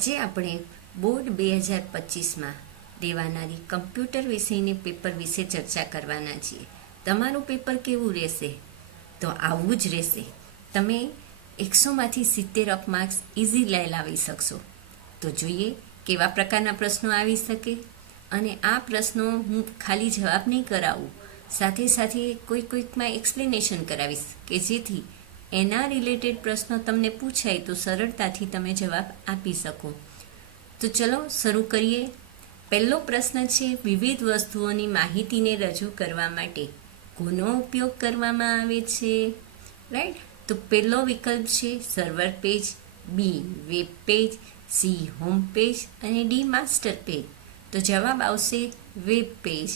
આજે આપણે board 2025માં દેવાનારી computer વિષયની પેપર વિશે ચર્ચા કરવાના છીએ. તમારું પેપર કેવું રહેશે? તો આવું જ રહેશે. તમે 100માંથી 70 અપ માર્ક્સ ઇઝી લાવી શકશો. તો જોઈએ કેવા પ્રકારના પ્રશ્નો આવી શકે. અને આ પ્રશ્નો હું ખાલી જવાબ નહીં કરાવું, સાથે સાથે કોઈકમાં એક્સપ્લેનેશન કરાવીશ કે જેથી એના રિલેટેડ પ્રશ્નો તમને પૂછાય તો સરળતાથી તમે જવાબ આપી શકો. તો ચલો શરૂ કરીએ. પહેલો પ્રશ્ન છે, વિવિધ વસ્તુઓની માહિતીને રજૂ કરવા માટે કોનો ઉપયોગ કરવામાં આવે છે? રાઈટ. તો પહેલો વિકલ્પ છે server page, B web page, C home page અને ડી માસ્ટર પેજ. તો જવાબ આવશે વેબ પેજ.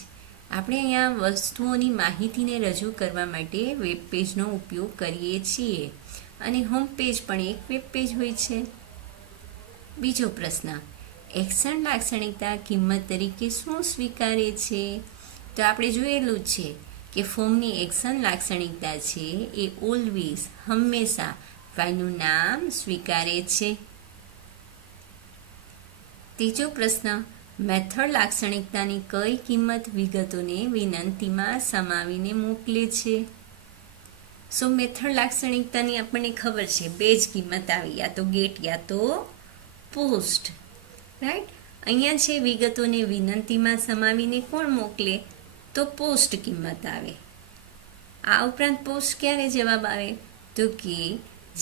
આપણે અહીંયા વસ્તુઓની માહિતીને રજૂ કરવા માટે વેબ પેજનો ઉપયોગ કરીએ છીએ અને હોમ પેજ પણ એક વેબ પેજ હોય છે. બીજો પ્રશ્ન, એક્શન લાક્ષણિકતા કિંમત તરીકે શું સ્વીકારે છે? તો આપણે જોયેલું જ છે કે ફોર્મની એક્શન લાક્ષણિકતા છે એ ઓલવેઝ હંમેશા ફાઇલનું નામ સ્વીકારે છે. ત્રીજો પ્રશ્ન, મેથડ લાક્ષણિકતાની કઈ કિંમત વિગતોને વિનંતીમાં સમાવીને મોકલે છે? સો મેથડ લાક્ષણિકતાની આપણને ખબર છે બે જ કિંમત આવે, યા તો ગેટ યા તો પોસ્ટ. રાઈટ. અહીંયા છે વિગતોને વિનંતીમાં સમાવીને કોણ મોકલે? તો પોસ્ટ કિંમત આવે. આ ઉપરાંત પોસ્ટ ક્યારે જવાબ આવે? તો કે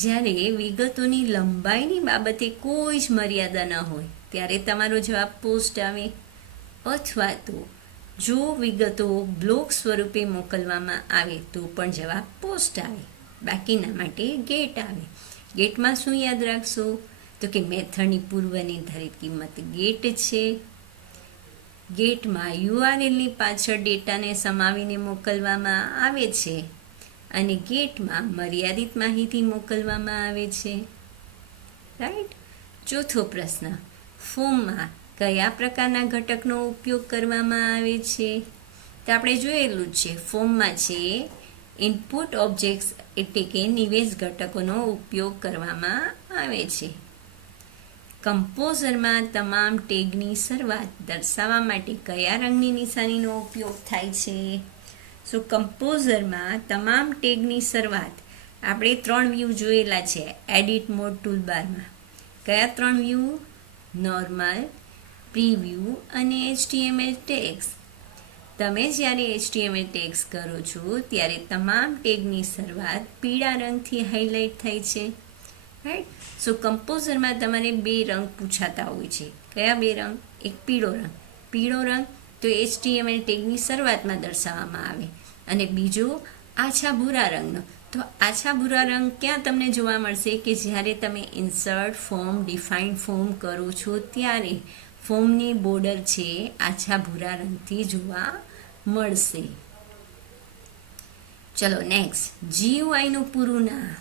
જ્યારે વિગતોની લંબાઈની બાબતે કોઈ જ મર્યાદા ન હોય ત્યારે તમારો જવાબ પોસ્ટ આવે. અથવા તો જો વિગતો બ્લોક સ્વરૂપે મોકલવામાં આવે તો પણ જવાબ પોસ્ટ આવે. બાકીના માટે ગેટ આવે. ગેટમાં શું યાદ રાખશો? તો કે મેથડની પૂર્વ નિર્ધારિત કિંમત ગેટ છે. ગેટમાં યુઆરએલની પાછળ ડેટાને સમાવીને મોકલવામાં આવે છે અને ગેટમાં મર્યાદિત માહિતી મોકલવામાં આવે છે. રાઈટ. ચોથો પ્રશ્ન, ફોર્મમાં કયા પ્રકારના ઘટકનો ઉપયોગ કરવામાં આવે છે? તો આપણે જોયેલું જ છે, ફોર્મમાં છે ઇનપુટ ઓબ્જેક્ટ્સ એટલે કે નિવેશ ઘટકોનો ઉપયોગ કરવામાં આવે છે. કમ્પોઝરમાં તમામ ટેગની શરૂઆત દર્શાવવા માટે કયા રંગની નિશાનીનો ઉપયોગ થાય છે? સો કમ્પોઝરમાં તમામ ટેગની શરૂઆત આપણે 3 વ્યૂ જોયેલા છે એડિટ મોડ ટૂલબારમાં. કયા 3 વ્યૂ? નોર્મલ, પ્રીવ્યૂ અને HTML ટેગ્સ. તમે જ્યારે HTML ટેગ્સ કરો છો ત્યારે તમામ ટેગની શરૂઆત પીળા રંગથી હાઇલાઇટ થાય છે. રાઈટ. સો કમ્પોઝરમાં તમારે 2 રંગ પૂછાતા હોય છે. કયા 2 રંગ? એક પીળો રંગ. પીળો રંગ તો HTML ટેગની શરૂઆતમાં દર્શાવવામાં આવે અને બીજો આછા ભૂરા રંગનો. તો આછા ભૂરા રંગ ક્યાં તમને જોવા મળશે? કે જ્યારે તમે ઇન્સર્ટ ફોર્મ ડિફાઇન ફોર્મ કરો છો ત્યારે ફોર્મની બોર્ડર છે આછા ભૂરા રંગથી જોવા મળશે. ચલો નેક્સ્ટ, GUIનું પૂરું નામ.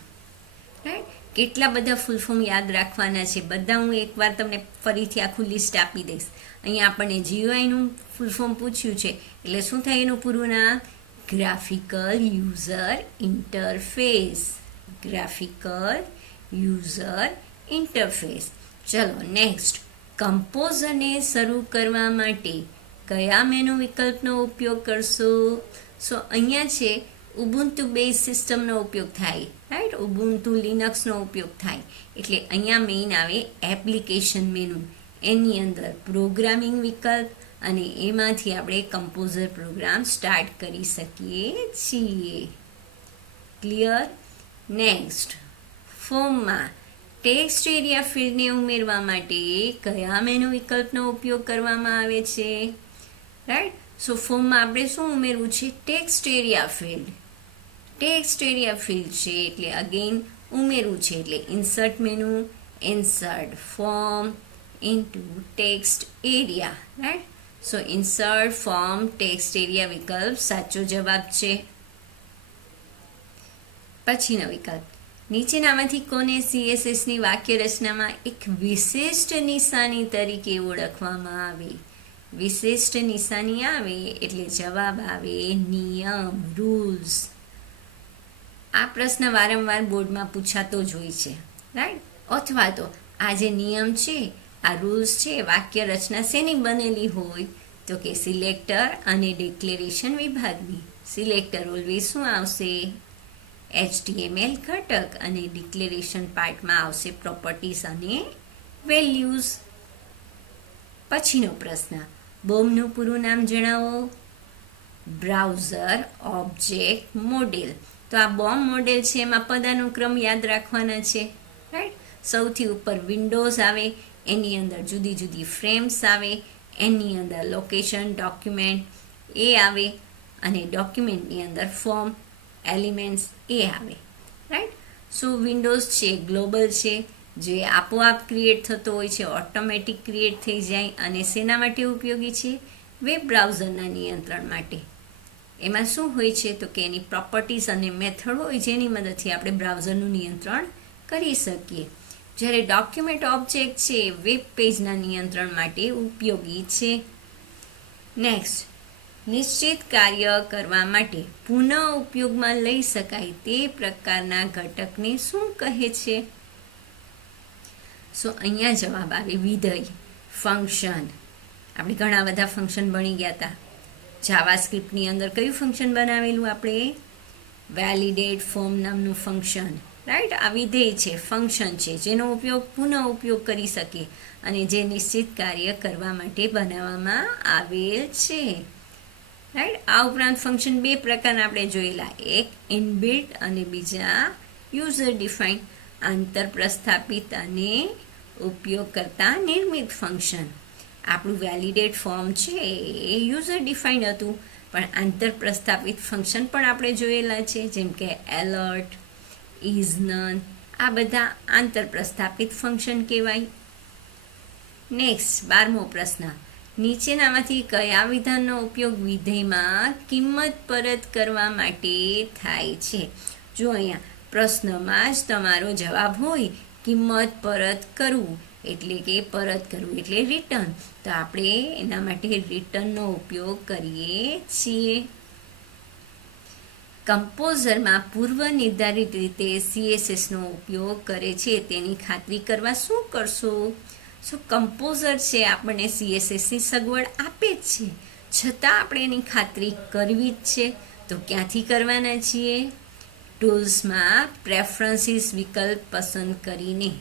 રાઈટ. કેટલા બધા ફૂલ ફોર્મ યાદ રાખવાના છે, બધા હું એકવાર તમને ફરીથી આખું લિસ્ટ આપી દઈશ. અહીંયા આપણને GUIનું ફૂલ ફોર્મ પૂછ્યું છે એટલે શું થાય એનું પૂરું નામ? Graphical user interface. Graphical user interface. ચલો નેક્સ્ટ, કમ્પોઝરને શરૂ કરવા માટે કયા મેનુ વિકલ્પનો ઉપયોગ કરશો? સો અહીંયા છે ઉબુન્ટુ બેઝ સિસ્ટમનો ઉપયોગ થાય. રાઈટ. ઉબુન્ટુ લિનક્સનો ઉપયોગ થાય એટલે અહીંયા મેઇન આવે એપ્લિકેશન મેનુ. એની અંદર પ્રોગ્રામિંગ વિકલ્પ અને એમાંથી આપણે કમ્પોઝર પ્રોગ્રામ સ્ટાર્ટ કરી શકીએ છીએ. ક્લિયર? નેક્સ્ટ, ફોર્મમાં ટેક્સ્ટ એરિયા ફિલ્ડને ઉમેરવા માટે કયા મેનુ વિકલ્પનો ઉપયોગ કરવામાં આવે છે? રાઈટ. સો ફોર્મમાં આપણે શું ઉમેરવું છે? Text area field. Text area field છે એટલે અગેન ઉમેરવું છે એટલે insert menu, insert form into text area. Right. So insert form text area વિકલ્પ સાચો જવાબ છે. પછીનો વિકલ્પ, નીચેનામાંથી કોને CSSની વાક્ય રચનામાં એક વિશિષ્ટ નિશાની તરીકે ઓળખવામાં આવે? વિશિષ્ટ નિશાની આવે એટલે જવાબ આવે નિયમ, રૂલ્સ. આ પ્રશ્ન વારંવાર બોર્ડમાં પૂછાતો જ હોય છે. રાઈટ. અથવા તો આ જે નિયમ છે આ રૂલ્સ છે વાક્ય રચના શેની બનેલી હોય તો કે સિલેક્ટર અને ડિક્લેરેશન વિભાગની. સિલેક્ટર ઓલવેઝ શું આવશે? HTML ઘટક અને ડિક્લેરેશન પાર્ટમાં આવશે પ્રોપર્ટીઝ અને વેલ્યુઝ. પછીનો પ્રશ્ન, બોમ્બનું પૂરું નામ જણાવો. Browser object model. તો આ બોમ્બ મોડેલ છે એમાં પદાનુક્રમ યાદ રાખવાના છે, રાઈટ. સૌથી ઉપર વિન્ડોઝ આવે, એની અંદર જુદી જુદી ફ્રેમ્સ આવે, એની અંદર લોકેશન ડોક્યુમેન્ટ એ આવે, અને ડોક્યુમેન્ટની અંદર ફોર્મ એલિમેન્ટ્સ એ આવે, રાઈટ. સો વિન્ડોઝ છે ગ્લોબલ છે, જે આપોઆપ ક્રિએટ થતો હોય છે, ઓટોમેટિક ક્રિએટ થઈ જાય, અને શેના માટે ઉપયોગી છે? વેબ બ્રાઉઝરના નિયંત્રણ માટે. એમાં શું હોય છે તો કે એની પ્રોપર્ટીઝ અને મેથડ હોય જેની મદદથી આપણે બ્રાઉઝરનું નિયંત્રણ કરી શકીએ. જ્યારે ડોક્યુમેન્ટ ઓબ્જેક્ટ છે વેબ પેજના નિયંત્રણ માટે ઉપયોગી છે. નેક્સ્ટ, નિશ્ચિત કાર્ય કરવા માટે પુનઃ ઉપયોગમાં લઈ શકાય તે પ્રકારના ઘટકને શું કહે છે? સો અહીંયા જવાબ આવે વિધેય, ફંક્શન. આપણે ઘણા બધા ફંક્શન ભણી ગયા હતા. જાવાસ્ક્રિપ્ટની અંદર કયું ફંક્શન બનાવેલું આપણે? વેલિડેટ ફોર્મ નામનું ફંક્શન, રાઈટ. આ વિધેય છે, ફંક્શન છે, જેનો ઉપયોગ પુનઃ ઉપયોગ કરી શકીએ અને જે નિશ્ચિત કાર્ય કરવા માટે બનાવવામાં આવેલ છે, રાઈટ. આ ઉપરાંત ફંક્શન બે પ્રકારના આપણે જોયેલા, એક ઇનબિલ્ટ અને બીજા યુઝર ડિફાઇન. આંતર પ્રસ્થાપિત અને ઉપયોગ કરતા નિર્મિત ફંક્શન. આપણું વેલિડેટ ફોર્મ છે એ યુઝર ડિફાઇન્ડ હતું, પણ આંતર પ્રસ્થાપિત ફંક્શન પણ આપણે જોયેલા છે, જેમ કે એલર્ટ, ઇઝ નન, આ બધા આંતર પ્રસ્થાપિત ફંક્શન કહેવાય. નેક્સ્ટ, 12મો પ્રશ્ન, નીચેનામાંથી કયા વિધાનનો ઉપયોગ વિધેયમાં કિંમત પરત કરવા માટે થાય છે? જો અહીંયા પ્રશ્નમાં જ તમારો જવાબ હોય કિંમત પરત કરવું, એટલે કે પરત કરવું એટલે રિટર્ન, તો આપણે એના માટે રિટર્નનો ઉપયોગ કરીએ છીએ. કમ્પોઝરમાં પૂર્વ નિર્ધારિત રીતે CSSનો ઉપયોગ કરે છે તેની ખાતરી કરવા શું કરશો? સો કમ્પોઝર છે આપણને CSSની સગવડ આપે જ છે, છતાં આપણે એની ખાતરી કરવી જ છે. તો ક્યાંથી કરવાના છીએ? ટૂલ્સમાં પ્રેફરન્સીસ વિકલ્પ પસંદ કરીને.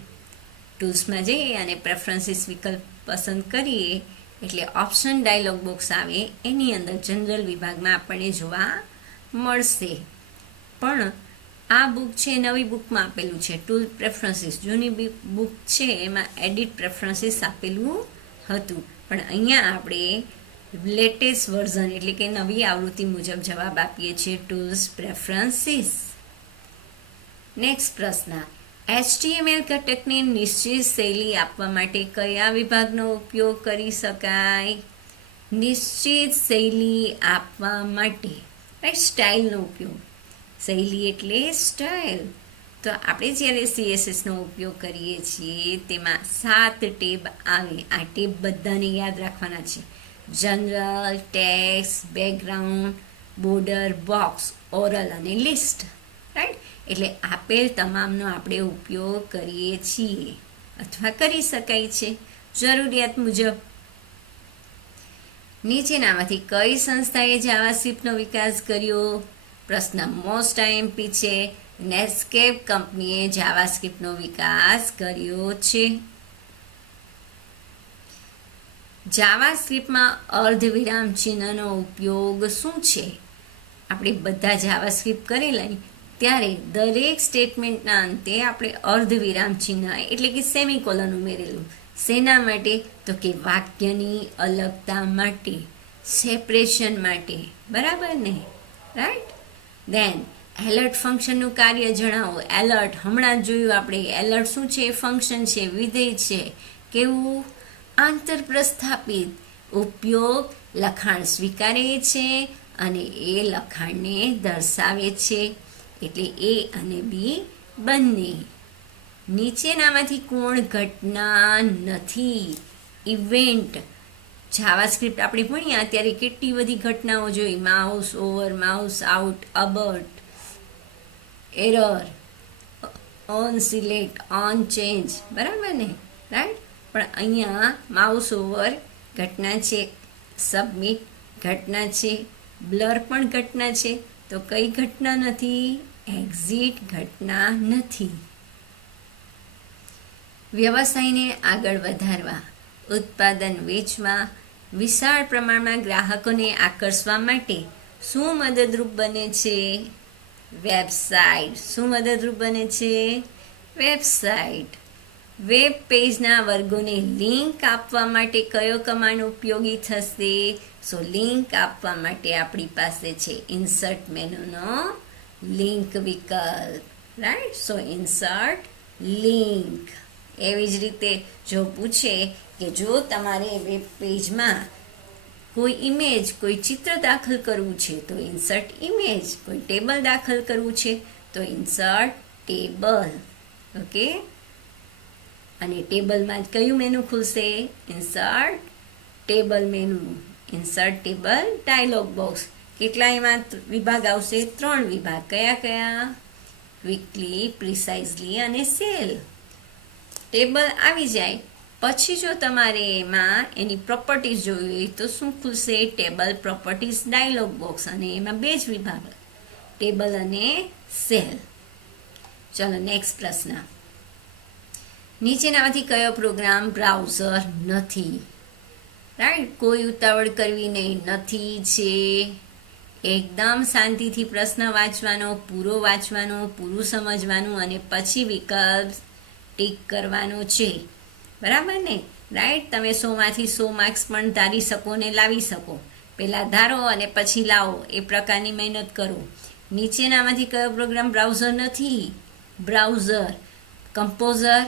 ટૂલ્સમાં જઈએ અને પ્રેફરન્સીસ વિકલ્પ પસંદ કરીએ એટલે ઓપ્શન ડાયલોગ બોક્સ આવે, એની અંદર જનરલ વિભાગમાં આપણને જોવા મળશે. પણ આ બુક છે નવી બુકમાં આપેલું છે ટૂલ પ્રેફરન્સીસ. જૂની બુક છે એમાં એડિટ પ્રેફરન્સીસ આપેલું હતું, પણ અહીંયા આપણે લેટેસ્ટ વર્ઝન એટલે કે નવી આવૃત્તિ મુજબ જવાબ આપીએ છીએ, ટૂલ્સ પ્રેફરન્સીસ. નેક્સ્ટ પ્રશ્ન, HTML ઘટકને નિશ્ચિત શૈલી આપવા માટે કયા વિભાગનો ઉપયોગ કરી શકાય? નિશ્ચિત શૈલી આપવા માટે, રાઈટ, સ્ટાઇલનો ઉપયોગ. શૈલી એટલે સ્ટાઇલ. તો આપણે જ્યારે CSSનો ઉપયોગ કરીએ છીએ તેમાં 7 ટેબ આવે. આ ટેબ બધાને યાદ રાખવાના છે. General, text, background, border, box, oral અને લિસ્ટ, રાઈટ. એટલે આપેલ તમામનો આપણે ઉપયોગ કરીએ છીએ અથવા કરી શકાય છે જરૂરિયાત મુજબ. નીચેનામાંથી કઈ સંસ્થાએ જાવાસ્ક્રિપ્ટનો વિકાસ કર્યો? પ્રશ્ન મોસ્ટ IMP છે. નેટસ્કેપ કંપનીએ જાવાસ્ક્રિપ્ટનો વિકાસ કર્યો છે. જાવાસ્ક્રિપ્ટમાં અર્ધવિરામ ચિહ્નનો ઉપયોગ શું છે? આપણે બધા જાવાસ્ક્રિપ્ટ કરેલા ત્યારે દરેક સ્ટેટમેન્ટના અંતે આપણે અર્ધવિરામ ચિહ્ન એટલે કે સેમિકોલન ઉમેરેલું. શેના માટે? તો કે વાક્યની અલગતા માટે, સેપરેશન માટે, બરાબર ને, રાઈટ. દેન એલર્ટ ફંક્શનનું કાર્ય જણાવો. એલર્ટ હમણાં જ જોયું આપણે. એલર્ટ શું છે? ફંક્શન છે, વિધેય છે. કેવું? આંતર પ્રસ્થાપિત. ઉપયોગ લખાણ સ્વીકારે છે અને એ લખાણને દર્શાવે છે, એટલે A અને B બંને. નીચેનામાંથી કોણ ઘટના નથી? ઇવેન્ટ. જાવાસ્ક્રિપ્ટ આપણે ભણ્યા ત્યારે કેટલી બધી ઘટનાઓ જોઈ. Mouse over, mouse out, abort, error, on select, on change, બરાબર ને, રાઈટ. પણ અહીંયા માઉસ ઓવર ઘટના છે, સબમિટ ઘટના છે, બ્લર પણ ઘટના છે. તો કઈ ઘટના નથી? એક્ઝિટ ઘટના નથી. વ્યવસાયને આગળ વધારવા, ઉત્પાદન વેચવા, વિશાળ પ્રમાણમાં ગ્રાહકોને આકર્ષવા માટે શું મદદરૂપ બને છે? વેબસાઇટ. શું મદદરૂપ બને છે? વેબસાઇટ. વેબ પેજના વર્ગોને લિંક આપવા માટે કયો કમાન્ડ ઉપયોગી થશે? સો લિંક આપવા માટે આપણી પાસે છે ઇન્સર્ટ મેનુનો લિંક વિકલ્પ, રાઈટ? So insert link. એવી જ રીતે જો પૂછે કે જો તમારે વેબ પેજમાં કોઈ ઇમેજ, કોઈ ચિત્ર દાખલ કરવું છે તો ઇન્સર્ટ ઇમેજ, કોઈ ટેબલ દાખલ કરવું છે તો ઇન્સર્ટ ટેબલ. ઓકે, અને ટેબલમાં કયું મેનુ ખુલશે? Insert table menu. Insert table dialog box. કેટલા એમાં વિભાગ આવશે? 3 વિભાગ. કયા કયા? ક્વિકલી, પ્રિસાઇઝલી અને સેલ. ટેબલ આવી જાય પછી જો તમારે એમાં એની પ્રોપર્ટીઝ જોવી હોય તો શું ખુલશે? Table properties dialog box. અને એમાં 2 જ વિભાગ, ટેબલ અને સેલ. ચલો નેક્સ્ટ પ્રશ્ન. નીચેનામાંથી કયો પ્રોગ્રામ બ્રાઉઝર નથી? રાઈટ? કોઈ ઉતાવળ કરવી નહીં, નથી છે. એકદમ શાંતિથી પ્રશ્ન વાંચવાનો, પૂરો વાંચવાનો, પૂરું સમજવાનું અને પછી વિકલ્પ ટીક કરવાનો છે. બરાબર ને? રાઈટ? તમે 100માંથી 100 માર્ક્સ પણ ધારી શકો ને લાવી શકો. પહેલાં ધારો અને પછી લાવો, એ પ્રકારની મહેનત કરો. નીચેનામાંથી કયો પ્રોગ્રામ બ્રાઉઝર નથી? Browser, composer,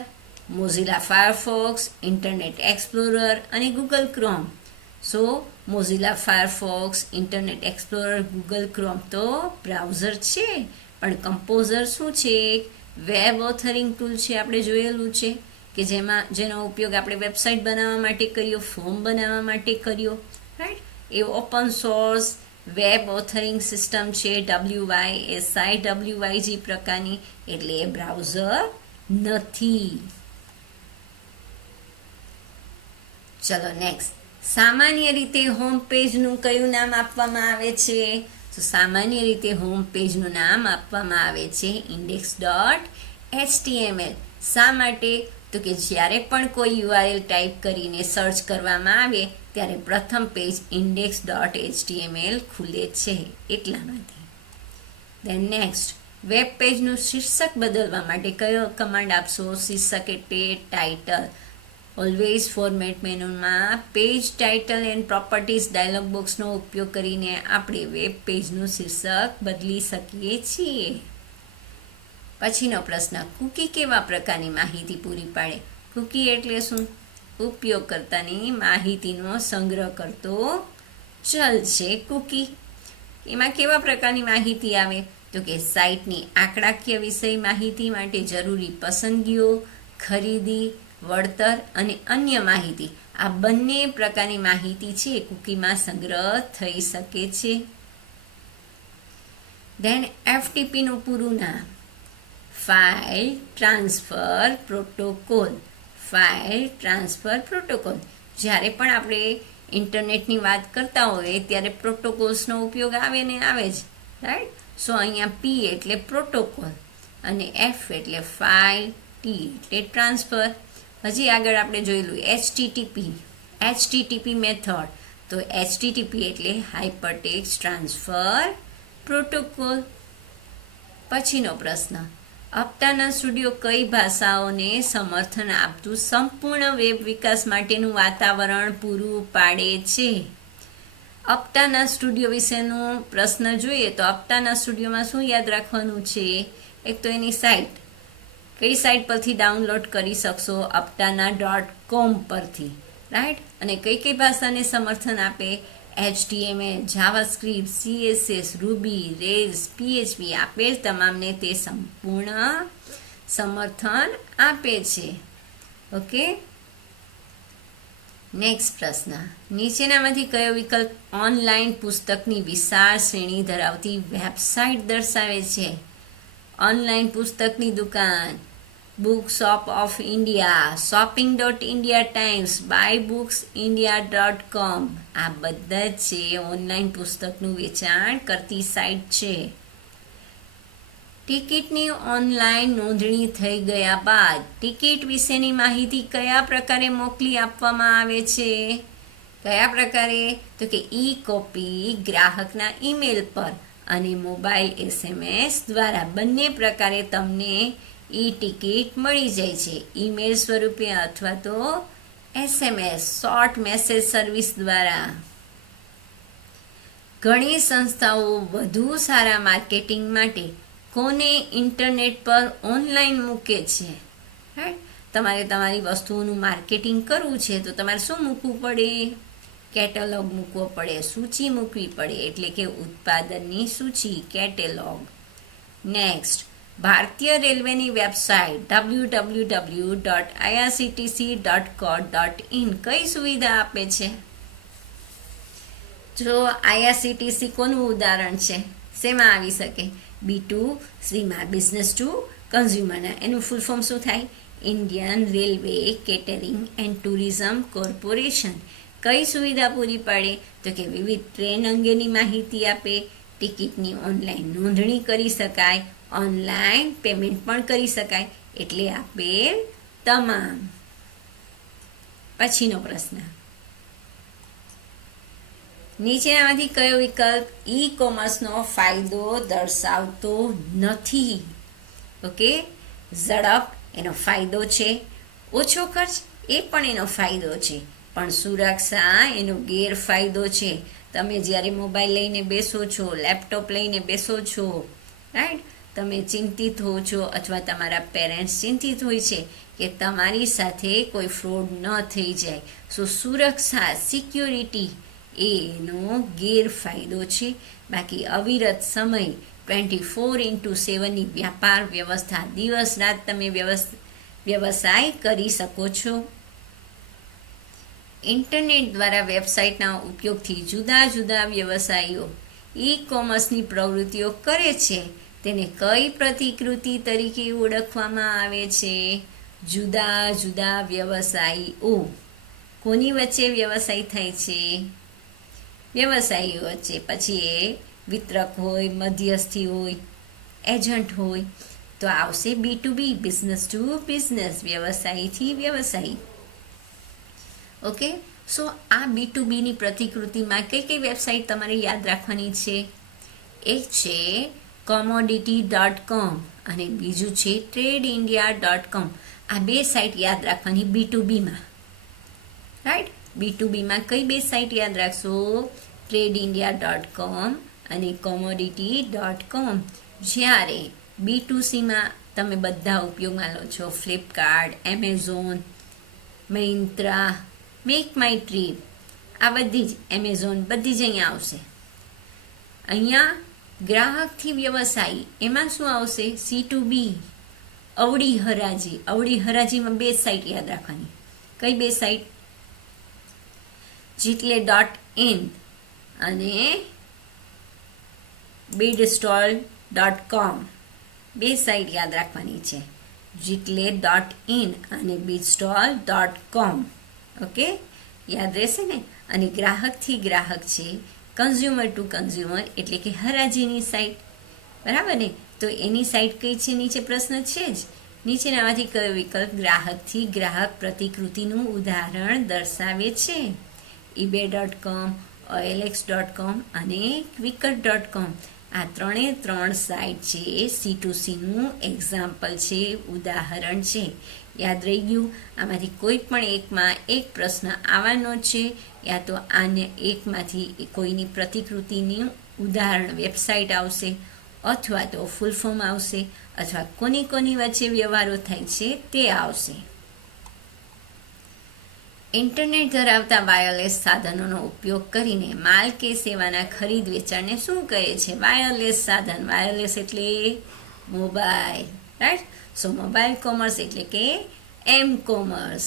Mozilla Firefox, Internet Explorer અને Google Chrome. So Mozilla Firefox, Internet Explorer, Google Chrome તો બ્રાઉઝર છે. પણ કમ્પોઝર શું છે? વેબ ઓથરિંગ ટૂલ છે. આપણે જોયેલું છે કે જેનો ઉપયોગ આપણે વેબસાઇટ બનાવવા માટે કર્યો, ફોર્મ બનાવવા માટે કર્યો. રાઈટ? એ ઓપન સોર્સ વેબ ઓથરિંગ સિસ્ટમ છે, WYSI પ્રકારની. એટલે એ બ્રાઉઝર નથી. ચલો નેક્સ્ટ. સામાન્ય રીતે હોમ પેજનું કયું નામ આપવામાં આવે છે? તો સામાન્ય રીતે હોમ પેજનું નામ આપવામાં આવે છે index.html. શા માટે? તો કે જ્યારે પણ કોઈ URL ટાઈપ કરીને સર્ચ કરવામાં આવે ત્યારે પ્રથમ પેજ index.html ખુલે છે, એટલા માટે. Than next. વેબ પેજનું શીર્ષક બદલવા માટે કયો કમાન્ડ આપશો? શીર્ષક એટલે ટાઇટલ. ઓલવેઝ ફોર્મેટ મેનુમાં page title and properties dialog બોક્સનો ઉપયોગ કરીને આપણે વેબ પેજનું શીર્ષક બદલી શકીએ છીએ. પછીનો પ્રશ્ન. કૂકી કેવા પ્રકારની માહિતી પૂરી પાડે? કૂકી એટલે શું? ઉપયોગકર્તાની માહિતીનો સંગ્રહ કરતો ચલ છે કૂકી. એમાં કેવા પ્રકારની માહિતી આવે? તો કે સાઇટની આંકડાકીય વિષય માહિતી માટે જરૂરી પસંદગીઓ, ખરીદી, વળતર અને અન્ય માહિતી. આ બંને પ્રકારની માહિતી છે કૂકીમાં સંગ્રહ થઈ શકે છે. ધેન FTPનું પૂરું નામ file transfer protocol. File transfer protocol. જ્યારે પણ આપણે ઇન્ટરનેટની વાત કરતા હોઈએ ત્યારે પ્રોટોકોલ્સનો ઉપયોગ આવે ને આવે જ. રાઈટ? સો અહીંયા P એટલે પ્રોટોકોલ અને F એટલે ફાઇલ, T એટલે ટ્રાન્સફર. હજી આગળ આપણે જોયેલું HTTP મેથડ. તો HTTP એટલે હાઇપરટેક્સ્ટ ટ્રાન્સફર પ્રોટોકોલ. પછીનો પ્રશ્ન. અપ્ટાના સ્ટુડિયો કઈ ભાષાઓને સમર્થન આપતું સંપૂર્ણ વેબ વિકાસ માટેનું વાતાવરણ પૂરું પાડે છે? અપ્ટાના સ્ટુડિયો વિશેનો પ્રશ્ન જોઈએ તો અપ્ટાના સ્ટુડિયોમાં શું યાદ રાખવાનું છે? એક તો એની સાઇટ, કઈ સાઇટ પરથી ડાઉનલોડ કરી શકશો? aptana.com પરથી. રાઈટ? અને કઈ કઈ ભાષાને સમર્થન આપે? HTML, JavaScript, CSS, Ruby, rails, PHP આપેલ તમામને તે સંપૂર્ણ સમર્થન આપે છે. ઓકે. નેક્સ્ટ પ્રશ્ન. નીચેનામાંથી કયો વિકલ્પ ઓનલાઈન પુસ્તકની વિશાળ શ્રેણી ધરાવતી વેબસાઇટ દર્શાવે છે? ઓનલાઈન પુસ્તકની દુકાન, bookshop of India, shopping.indiatimes, buybooks.india.com આ બધા જ છે ઓનલાઈન પુસ્તકનું વેચાણ કરતી સાઇટ છે. ટિકિટની ઓનલાઈન નોંધણી થઈ ગયા બાદ ટિકિટ વિશેની માહિતી કયા પ્રકારે મોકલી આપવામાં આવે છે? કયા પ્રકારે? તો કે ઈ કોપી ગ્રાહકના ઈમેલ પર અને મોબાઈલ SMS દ્વારા બંને પ્રકારે તમને ઈ ટિકિટ મળી જાય છે. ઈમેલ સ્વરૂપે અથવા તો SMS શોર્ટ મેસેજ સર્વિસ દ્વારા. ઘણી સંસ્થાઓ વધુ સારા માર્કેટિંગ માટે કોને ઇન્ટરનેટ પર ઓનલાઈન મૂકે છે? તમારે તમારી વસ્તુઓનું માર્કેટિંગ કરવું છે તો તમારે શું મૂકવું પડે? કેટેલોગ મૂકવો પડે, સૂચિ મૂકવી પડે, એટલે કે ઉત્પાદનની સૂચિ, કેટેલોગ. નેક્સ્ટ, ભારતીય રેલવેની વેબસાઇટ www.irctc.co.in કઈ સુવિધા આપે છે? જો IRCTC કોનું ઉદાહરણ છે? શેમાં આવી શકે? B2Cમાં, બિઝનેસ ટુ કન્ઝ્યુમરના. એનું ફૂલ ફોર્મ શું થાય? Indian railway catering and tourism corporation. કઈ સુવિધા પૂરી પાડે? તો કે વિવિધ ટ્રેન અંગેની માહિતી આપે, ટિકિટની ઓનલાઈન નોંધણી કરી શકાય, ઓનલાઈન પેમેન્ટ પણ કરી શકાય, એટલે આપેલ તમામ. પછીનો પ્રશ્ન, નીચેનામાંથી કયો વિકલ્પ ઈ કોમર્સનો ફાયદો દર્શાવતો નથી? ઓકે, ઝડપ એનો ફાયદો છે, ઓછો ખર્ચ એ પણ એનો ફાયદો છે, પણ સુરક્ષા એનો ગેરફાયદો છે. તમે જ્યારે મોબાઈલ લઈને બેસો છો, લેપટોપ લઈને બેસો છો, રાઈટ, તમે ચિંતિત હો છો અથવા તમારા પેરેન્ટ્સ ચિંતિત હોય છે કે તમારી સાથે કોઈ ફ્રોડ ન થઈ જાય. સો સુરક્ષા, સિક્યોરિટી એનો ગેરફાયદો છે. બાકી અવિરત સમય 24/7ની વ્યાપાર વ્યવસ્થા, દિવસ રાત તમે વ્યવસાય કરી શકો છો. ઇન્ટરનેટ દ્વારા વેબસાઇટના ઉપયોગથી જુદા જુદા વ્યવસાયીઓ ઈ કોમર્સની પ્રવૃત્તિઓ કરે છે. તેને કઈ પ્રતિકૃતિ તરીકે ઓળખવામાં આવે છે? જુદા જુદા વ્યવસાયીઓ. કોની વચ્ચે વ્યવસાય થાય છે? વ્યવસાયીઓ વચ્ચે. પછી એ વિતરક હોય, મધ્યસ્થી હોય, એજન્ટ હોય, તો આવશે B2B, બિઝનેસ ટુ બિઝનેસ, વ્યવસાયીથી વ્યવસાયી. ઓકે, સો આ B2Bની પ્રતિકૃતિમાં કઈ કઈ વેબસાઇટ તમારે યાદ રાખવાની છે? એક છે commodity.com અને બીજું છે tradeindia.com. આ બે સાઇટ યાદ રાખવાની B2Bમાં, રાઈટ. B2Bમાં કઈ બે સાઇટ યાદ રાખશો? tradeindia.com અને commodity.com. જ્યારે B2Cમાં તમે બધા ઉપયોગમાં લો છો, Flipkart, Amazon, Myntra, make my trip, આ બધી જ, એમેઝોન, બધી જ અહીંયા આવશે. અહીંયા ગ્રાહકથી વ્યવસાયી, એમાં શું આવશે? C2B, અવળી હરાજી. અવળી હરાજીમાં બે સાઇટ યાદ રાખવાની. કઈ બે સાઇટ? jitle.in અને bidstall.com. બે સાઇટ યાદ રાખવાની છે, jitle.in અને bidstall.com. ઓકે, યાદ રહેશે ને? અને ગ્રાહકથી ગ્રાહક છે, કન્ઝ્યુમર ટુ કન્ઝ્યુમર, એટલે કે હરાજીની સાઇટ, બરાબર ને? તો એની સાઇટ કઈ છે? નીચે પ્રશ્ન છે જ. નીચેનામાંથી કયો વિકલ્પ ગ્રાહકથી ગ્રાહક પ્રતિકૃતિનું ઉદાહરણ દર્શાવે છે? ebay.com, OLX.com અને quicker.com. આ ત્રણ સાઇટ છે C2Cનું એક્ઝામ્પલ છે, ઉદાહરણ છે. યાદ રહી ગયું? આમાંથી કોઈ પણ એકમાં એક પ્રશ્ન આવવાનો છે, યા તો આને એકમાંથી કોઈની પ્રતિકૃતિનું ઉદાહરણ વેબસાઇટ આવશે, અથવા તો ફૂલ ફોર્મ આવશે, અથવા કોની કોની વચ્ચે વ્યવહારો થાય છે તે આવશે. ઇન્ટરનેટ ધરાવતા વાયરલેસ સાધનોનો ઉપયોગ કરીને માલ કે સેવાના ખરીદ વેચાણને શું કહે છે? વાયરલેસ સાધન. વાયરલેસ એટલે મોબાઈલ, રાઈટ. સો મોબાઈલ કોમર્સ એટલે કે M-કોમર્સ.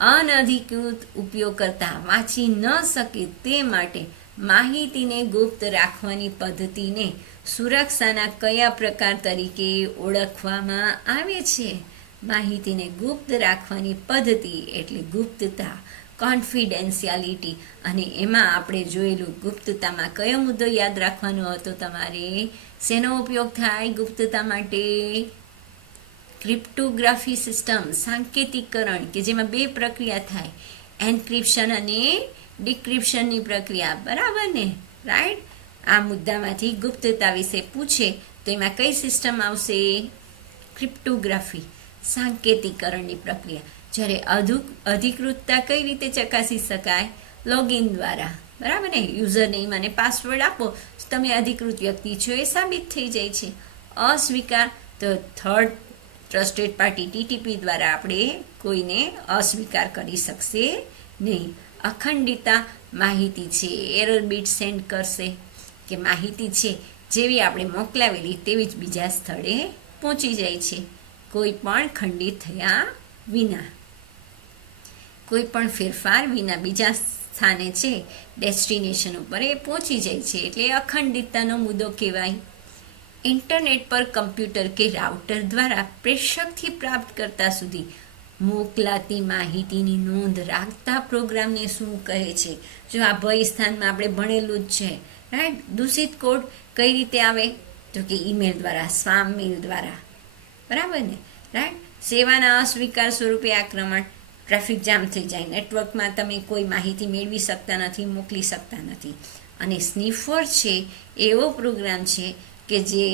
અનધિકૃત ઉપયોગકર્તા વાંચી ન શકે તે માટે માહિતીને ગુપ્ત રાખવાની પદ્ધતિને સુરક્ષાના કયા પ્રકાર તરીકે ઓળખવામાં આવે છે? માહિતીને ગુપ્ત રાખવાની પદ્ધતિ એટલે ગુપ્તતા, કોન્ફિડેન્શિયાલિટી. અને એમાં આપણે જોયેલું ગુપ્તતામાં કયો મુદ્દો યાદ રાખવાનો હતો તમારે? શેનો ઉપયોગ થાય ગુપ્તતા માટે? ક્રિપ્ટોગ્રાફી સિસ્ટમ, સાંકેતિકરણ, કે જેમાં બે પ્રક્રિયા થાય, એન્ક્રિપ્શન અને ડિક્રિપ્શનની પ્રક્રિયા. બરાબર ને? રાઈટ. આ મુદ્દામાંથી ગુપ્તતા વિશે પૂછે તો એમાં કઈ સિસ્ટમ આવશે? ક્રિપ્ટોગ્રાફી, સાંકેતિકરણની પ્રક્રિયા. જ્યારે અધિકૃતતા કઈ રીતે ચકાસી શકાય? લોગિન દ્વારા. બરાબર ને? યુઝર નેમ અને પાસવર્ડ આપો તો તમે અધિકૃત વ્યક્તિ છો એ સાબિત થઈ જાય છે. અસ્વીકાર તો થર્ડ ટ્રસ્ટેડ પાર્ટી TTP દ્વારા આપણે કોઈને અસ્વીકાર કરી શકશે નહીં. અખંડિતતા, માહિતી છે એરર બીટ સેન્ડ કરશે, કે માહિતી છે જેવી આપણે મોકલાવેલી તેવી જ બીજા સ્થળે પહોંચી જાય છે, કોઈ પણ ખંડિત થયા વિના, કોઈ પણ ફેરફાર વિના બીજા સ્થાને છે ડેસ્ટિનેશન ઉપર એ પહોંચી જાય છે, એટલે અખંડિતતાનો મુદ્દો કહેવાય. ઇન્ટરનેટ પર કમ્પ્યુટર કે રાઉટર દ્વારા પ્રેષકથી પ્રાપ્તકર્તા સુધી મોકલાતી માહિતીની નોંધ રાખતા પ્રોગ્રામને શું કહે છે? જો આ ભય સ્થાનમાં આપણે ભણેલું જ છે. રાઈટ. દૂષિત કોડ કઈ રીતે આવે? તો કે ઈમેલ દ્વારા, સ્પામ મેલ દ્વારા. બરાબર ને? રાઈટ. સેવાના અસ્વીકાર સ્વરૂપે આક્રમણ, ટ્રાફિક જામ થઈ જાય, નેટવર્કમાં તમે કોઈ માહિતી મેળવી શકતા નથી, મોકલી શકતા નથી. અને સ્નીફર છે એવો પ્રોગ્રામ છે કે જે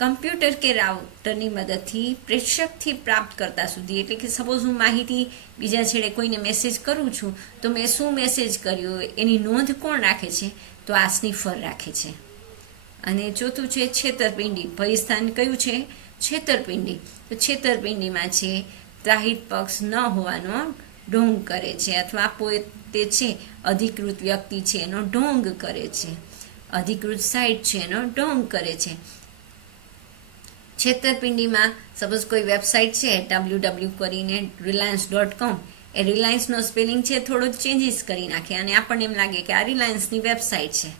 કમ્પ્યુટર કે રાઉટરની મદદથી પ્રેષકથી પ્રાપ્ત કરતા સુધી, એટલે કે સપોઝ હું માહિતી બીજા છેડે કોઈને મેસેજ કરું છું તો મેં શું મેસેજ કર્યો એની નોંધ કોણ રાખે છે? તો આ સ્નીફર રાખે છે. અને ચોથું છે છેતરપિંડી. ભયસ્થાન કયું છે? છેતરપિંડી. તો છેતરપિંડીમાં છે ત્રાહિત પક્ષ ન હોવાનો ઢોંગ કરે છે, અથવા પોતે છે અધિકૃત વ્યક્તિ છે એનો ઢોંગ કરે છે, અધિકૃત સાઇટ છે એનો ઢોંગ કરે છે. છેતરપિંડીમાં સપોઝ કોઈ વેબસાઇટ છે www કરીને reliance.com, એ રિલાયન્સનો સ્પેલિંગ છે થોડો ચેન્જીસ કરી નાખે અને આપણને એમ લાગે કે આ રિલાયન્સની વેબસાઇટ છે.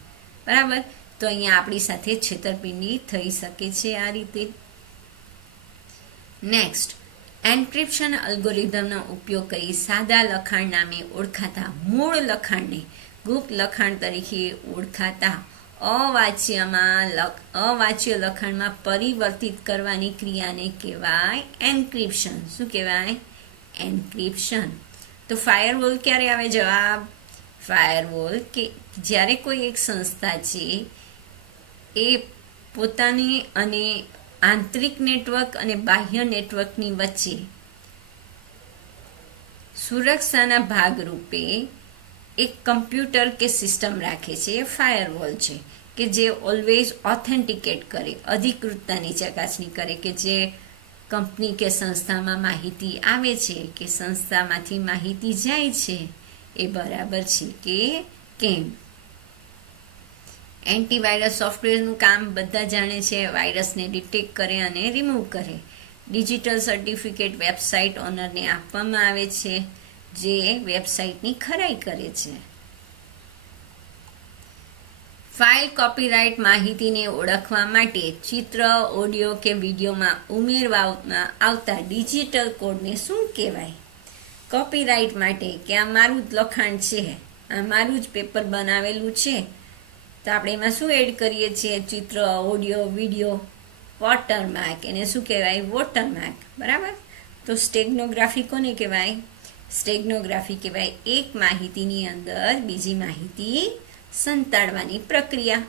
બરાબર. તો અહીંયા આપણી સાથે છેતરપિંડી થઈ શકે છે આ રીતે. નેક્સ્ટ, એન્ક્રિપ્શન અલ્ગોરિધમનો ઉપયોગ કરી સાદા લખાણ નામે ઓળખાતા મૂળ લખાણને ગુપ્ત લખાણ તરીકે ઓળખાતા અવાચ્ય લખાણમાં પરિવર્તિત કરવાની ક્રિયાને કહેવાય એન્ક્રિપ્શન. શું કહેવાય? એન્ક્રિપ્શન. તો ફાયરવોલ ક્યારે આવે? જવાબ, ફાયરવોલ કે જ્યારે કોઈ એક સંસ્થા છે એ પોતાની અને આંતરિક નેટવર્ક અને બાહ્ય નેટવર્કની વચ્ચે સુરક્ષાના ભાગરૂપે એક કમ્પ્યુટર કે સિસ્ટમ રાખે છે, એ ફાયરવોલ છે, કે જે ઓલવેઝ ઓથેન્ટિકેટ કરે, અધિકૃતતાની ચકાસણી કરે કે જે કંપની કે સંસ્થામાં માહિતી આવે છે કે સંસ્થામાંથી માહિતી જાય છે એ બરાબર છે કે કેમ. એન્ટીવાયરસ સોફ્ટવેરનું કામ બધા જાણે છે, વાયરસને ડિટેક્ટ કરે અને રિમૂવ કરે. ડિજિટલ સર્ટિફિકેટ વેબસાઇટ ઓનરને આપવામાં આવે છે જે વેબસાઇટની ખરાઈ કરે છે. ફાઇલ કોપીરાઇટ માહિતીને ઓળખવા માટે ચિત્ર, ઓડિયો કે વિડીયોમાં ઉમેરવામાં આવતા ડિજિટલ કોડને શું કહેવાય? કોપીરાઇટ માટે કે આ મારું જ લખાણ છે, આ મારું જ પેપર બનાવેલું છે, તો આપણે એમાં શું એડ કરીએ છીએ? ચિત્ર, ઓડિયો, વિડીયો, વોટરમાર્ક. એને શું કહેવાય? વોટરમાર્ક. બરાબર. તો સ્ટેગનોગ્રાફી કોને કહેવાય? સ્ટેગનોગ્રાફી કહેવાય એક માહિતીની અંદર બીજી માહિતી સંતાડવાની પ્રક્રિયા.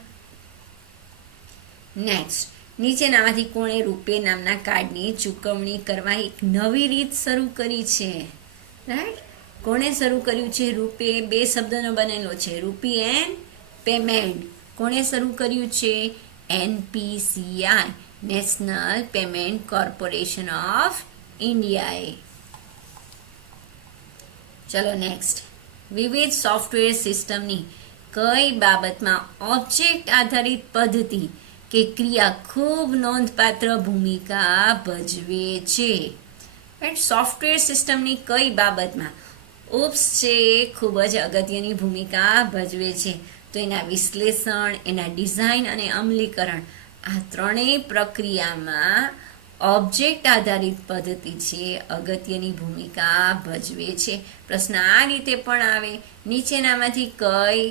નેક્સ્ટ, નીચેનામાંથી કોણે રૂપે નામના કાર્ડની ચૂકવણી કરવા એક નવી રીત શરૂ કરી છે? રાઈટ. કોણે શરૂ કર્યું છે? રૂપે બે શબ્દનો બનેલો છે, રૂપી એન્ડ પેમેન્ટ. કોણે શરૂ કર્યું છે? NPCI, national payment corporation of ઇન્ડિયાએ. ચલો નેક્સ્ટ, વિવિધ સોફ્ટવેર સિસ્ટમની કઈ બાબતમાં ઓબ્જેક્ટ આધારિત પદ્ધતિ કે ક્રિયા ખૂબ નોંધપાત્ર ભૂમિકા ભજવે છે? સોફ્ટવેર સિસ્ટમની કઈ બાબતમાં ઓપ્સ છે એ ખૂબ જ અગત્યની ભૂમિકા ભજવે છે? તો એના વિશ્લેષણ, એના ડિઝાઇન અને અમલીકરણ, આ ત્રણેય પ્રક્રિયામાં ઓબ્જેક્ટ આધારિત પદ્ધતિ છે અગત્યની ભૂમિકા ભજવે છે. પ્રશ્ન આ રીતે પણ આવે, નીચેનામાંથી કઈ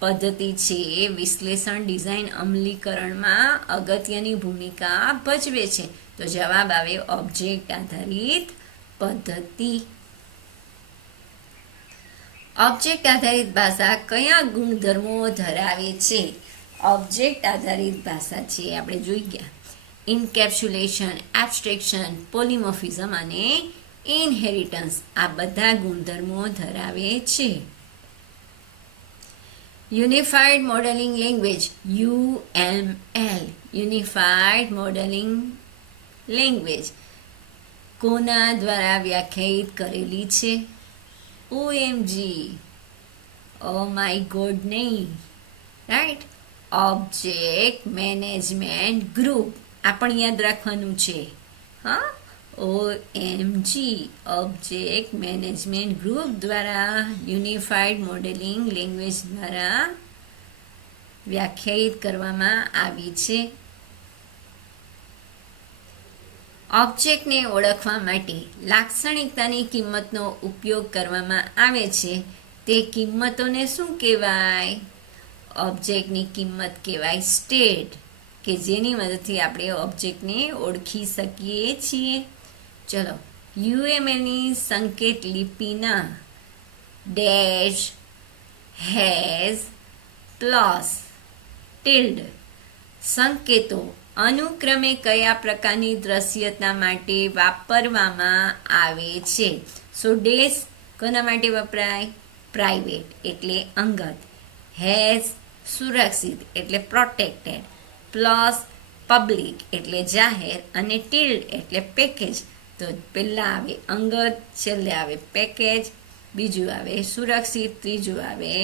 પદ્ધતિ છે વિશ્લેષણ ડિઝાઇન અમલીકરણમાં અગત્યની ભૂમિકા ભજવે છે? તો જવાબ આવે ઓબ્જેક્ટ આધારિત પદ્ધતિ. ઓબ્જેક્ટ આધારિત ભાષા કયા ગુણધર્મો ધરાવે છે? ઓબ્જેક્ટ આધારિત ભાષા છે આપણે જોઈ ગયા ઇન્કેપ્સ્યુલેશન, એબ્સ્ટ્રેક્શન, પોલિમોર્ફિઝમ અને ઇનહેરિટન્સ. આ બધા ગુણધર્મો ધરાવે છે. Unified modelling language UML, unified modelling language કોના દ્વારા વ્યાખ્યાયિત કરેલી છે? OMG, ઓ માય ગોડ નહીં, રાઈટ? Object management group. આ પણ યાદ રાખવાનું છે. હા, OMG, ઓબ્જેક્ટ મેનેજમેન્ટ ગ્રુપ દ્વારા યુનિફાઈડ મોડેલિંગ લેંગ્વેજ દ્વારા વ્યાખ્યાયિત કરવામાં આવી છે. ઓબ્જેક્ટને ઓળખવા માટે લાક્ષણિકતાની કિંમતનો ઉપયોગ કરવામાં આવે છે. તે કિંમતોને શું કહેવાય? ઓબ્જેક્ટની કિંમત કહેવાય સ્ટેટ, કે જેની મદદથી આપણે ઓબ્જેક્ટને ઓળખી શકીએ છીએ. ચલો, UMLની સંકેત લિપિના ડેશ, હેઝ, પ્લસ, ટિલ્ડ સંકેતો અનુક્રમે કયા પ્રકારની દ્રશ્યતા માટે વાપરવામાં આવે છે? સો ડેશ કોના માટે વપરાય? પ્રાઇવેટ એટલે અંગત, હેઝ સુરક્ષિત એટલે પ્રોટેક્ટેડ, પ્લસ પબ્લિક એટલે જાહેર, અને ટિલ્ડ એટલે પેકેજ. તો પહેલા આવે અંગત, છેલ્લે આવે પેકેજ, બીજું આવે સુરક્ષિત, ત્રીજું આવે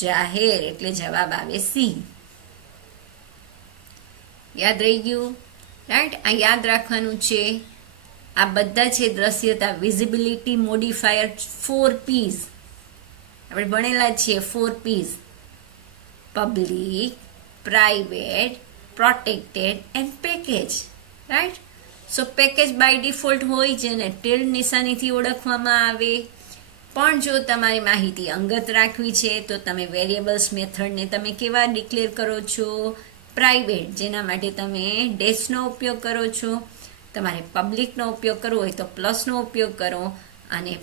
જાહેર. એટલે જવાબ આવે સી. યાદ રહી ગયું, રાઈટ? આ યાદ રાખવાનું છે. આ બધા છે દ્રશ્યતા, વિઝિબિલિટી મોડિફાયર 4Ps. આપણે ભણેલા છીએ 4Ps: public, private, protected and package, right? So package by default હોય જેને ટિલ્ડ નિશાનીથી ઓળખવામાં આવે. પણ જો તમારી માહિતી અંગત રાખવી છે તો તમે વેરિયેબલ્સ મેથડને તમે કેવા ડિક્લેર કરો છો? પ્રાઇવેટ, જેના માટે તમે ડેશનો ઉપયોગ કરો છો. તમારે પબ્લિકનો ઉપયોગ કરવો હોય તો પ્લસનો ઉપયોગ કરો. અને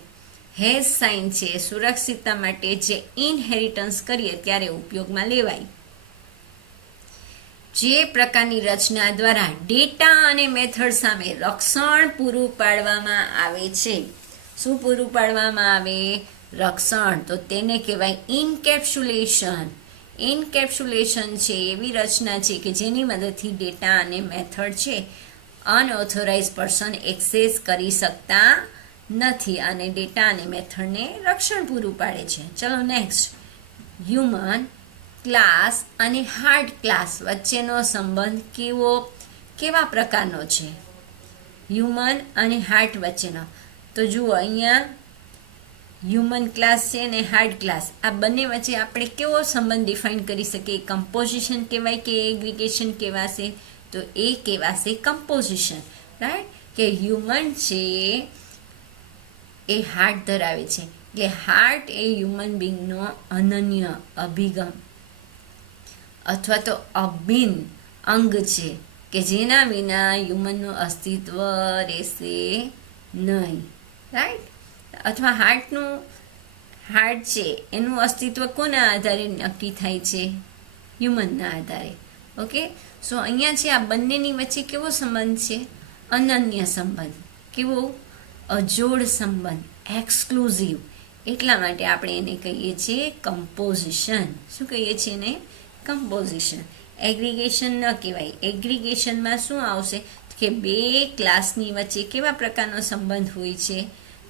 હેઝ સાઇન છે સુરક્ષિતતા માટે, જે ઇનહેરિટન્સ કરીએ ત્યારે ઉપયોગમાં લેવાય. જે પ્રકારની રચના દ્વારા ડેટા અને મેથડ સામે રક્ષણ પૂરું પાડવામાં આવે છે. શું પૂરું પાડવામાં આવે? રક્ષણ. તો તેને કહેવાય ઇન્કેપ્સ્યુલેશન. ઇન્કેપ્સ્યુલેશન છે એવી રચના છે કે જેની મદદથી ડેટા અને મેથડ છે અનઓથોરાઇઝ પર્સન એક્સેસ કરી શકતા નથી અને ડેટા અને મેથડને રક્ષણ પૂરું પાડે છે. ચલો નેક્સ્ટ, હ્યુમન ક્લાસ અને હાર્ડ ક્લાસ વચ્ચેનો સંબંધ કેવા પ્રકારનો છે? હ્યુમન અને હાર્ટ વચ્ચેનો. તો જુઓ અહીંયા હ્યુમન ક્લાસ છે ને હાર્ડ ક્લાસ, આ બંને વચ્ચે આપણે કેવો સંબંધ ડિફાઇન કરી શકીએ? કમ્પોઝિશન કહેવાય કે એગ્રીગેશન કહેવાશે? તો એ કહેવાશે કમ્પોઝિશન, રાઈટ? કે હ્યુમન છે એ હાર્ટ ધરાવે છે, એટલે હાર્ટ એ હ્યુમન બિંગનો અનન્ય અભિગમ અથવા તો અભિન્ન અંગ છે કે જેના વિના હ્યુમનનું અસ્તિત્વ રહેશે નહીં, રાઈટ? અથવા હાર્ટ છે એનું અસ્તિત્વ કોના આધારે નક્કી થાય છે? હ્યુમનના આધારે. ઓકે, સો અહીંયા છે આ બંનેની વચ્ચે કેવો સંબંધ છે? અનન્ય સંબંધ. કેવો? અજોડ સંબંધ, એક્સક્લુઝિવ. એટલા માટે આપણે એને કહીએ છીએ કમ્પોઝિશન. શું કહીએ છીએ એને? કમ્પોઝિશન. એગ્રીગેશન ન કહેવાય. એગ્રીગેશનમાં શું આવશે કે બે ક્લાસની વચ્ચે કેવા પ્રકારનો સંબંધ હોય છે?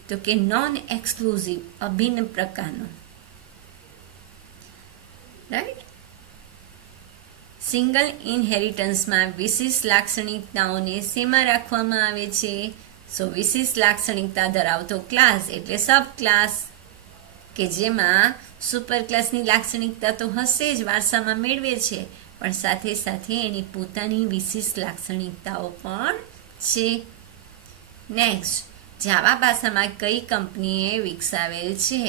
તો કે નોન એક્સક્લુઝિવ, અભિન્ન પ્રકારનો, રાઈટ? સિંગલ ઇનહેરિટન્સમાં વિશિષ્ટ લાક્ષણિકતાઓને શેમાં રાખવામાં આવે છે? સો વિશિષ્ટ લાક્ષણિકતા ધરાવતો ક્લાસ એટલે સબ ક્લાસ, કે જેમાં સુપર ક્લાસની લાક્ષણિકતા તો હશે જ, વારસામાં મેળવે છે, પણ સાથે સાથે એની પોતાની વિશિષ્ટ લાક્ષણિકતાઓ પણ છે. નેક્સ્ટ, જાવા ભાષામાં કઈ કંપનીએ વિકસાવેલ છે?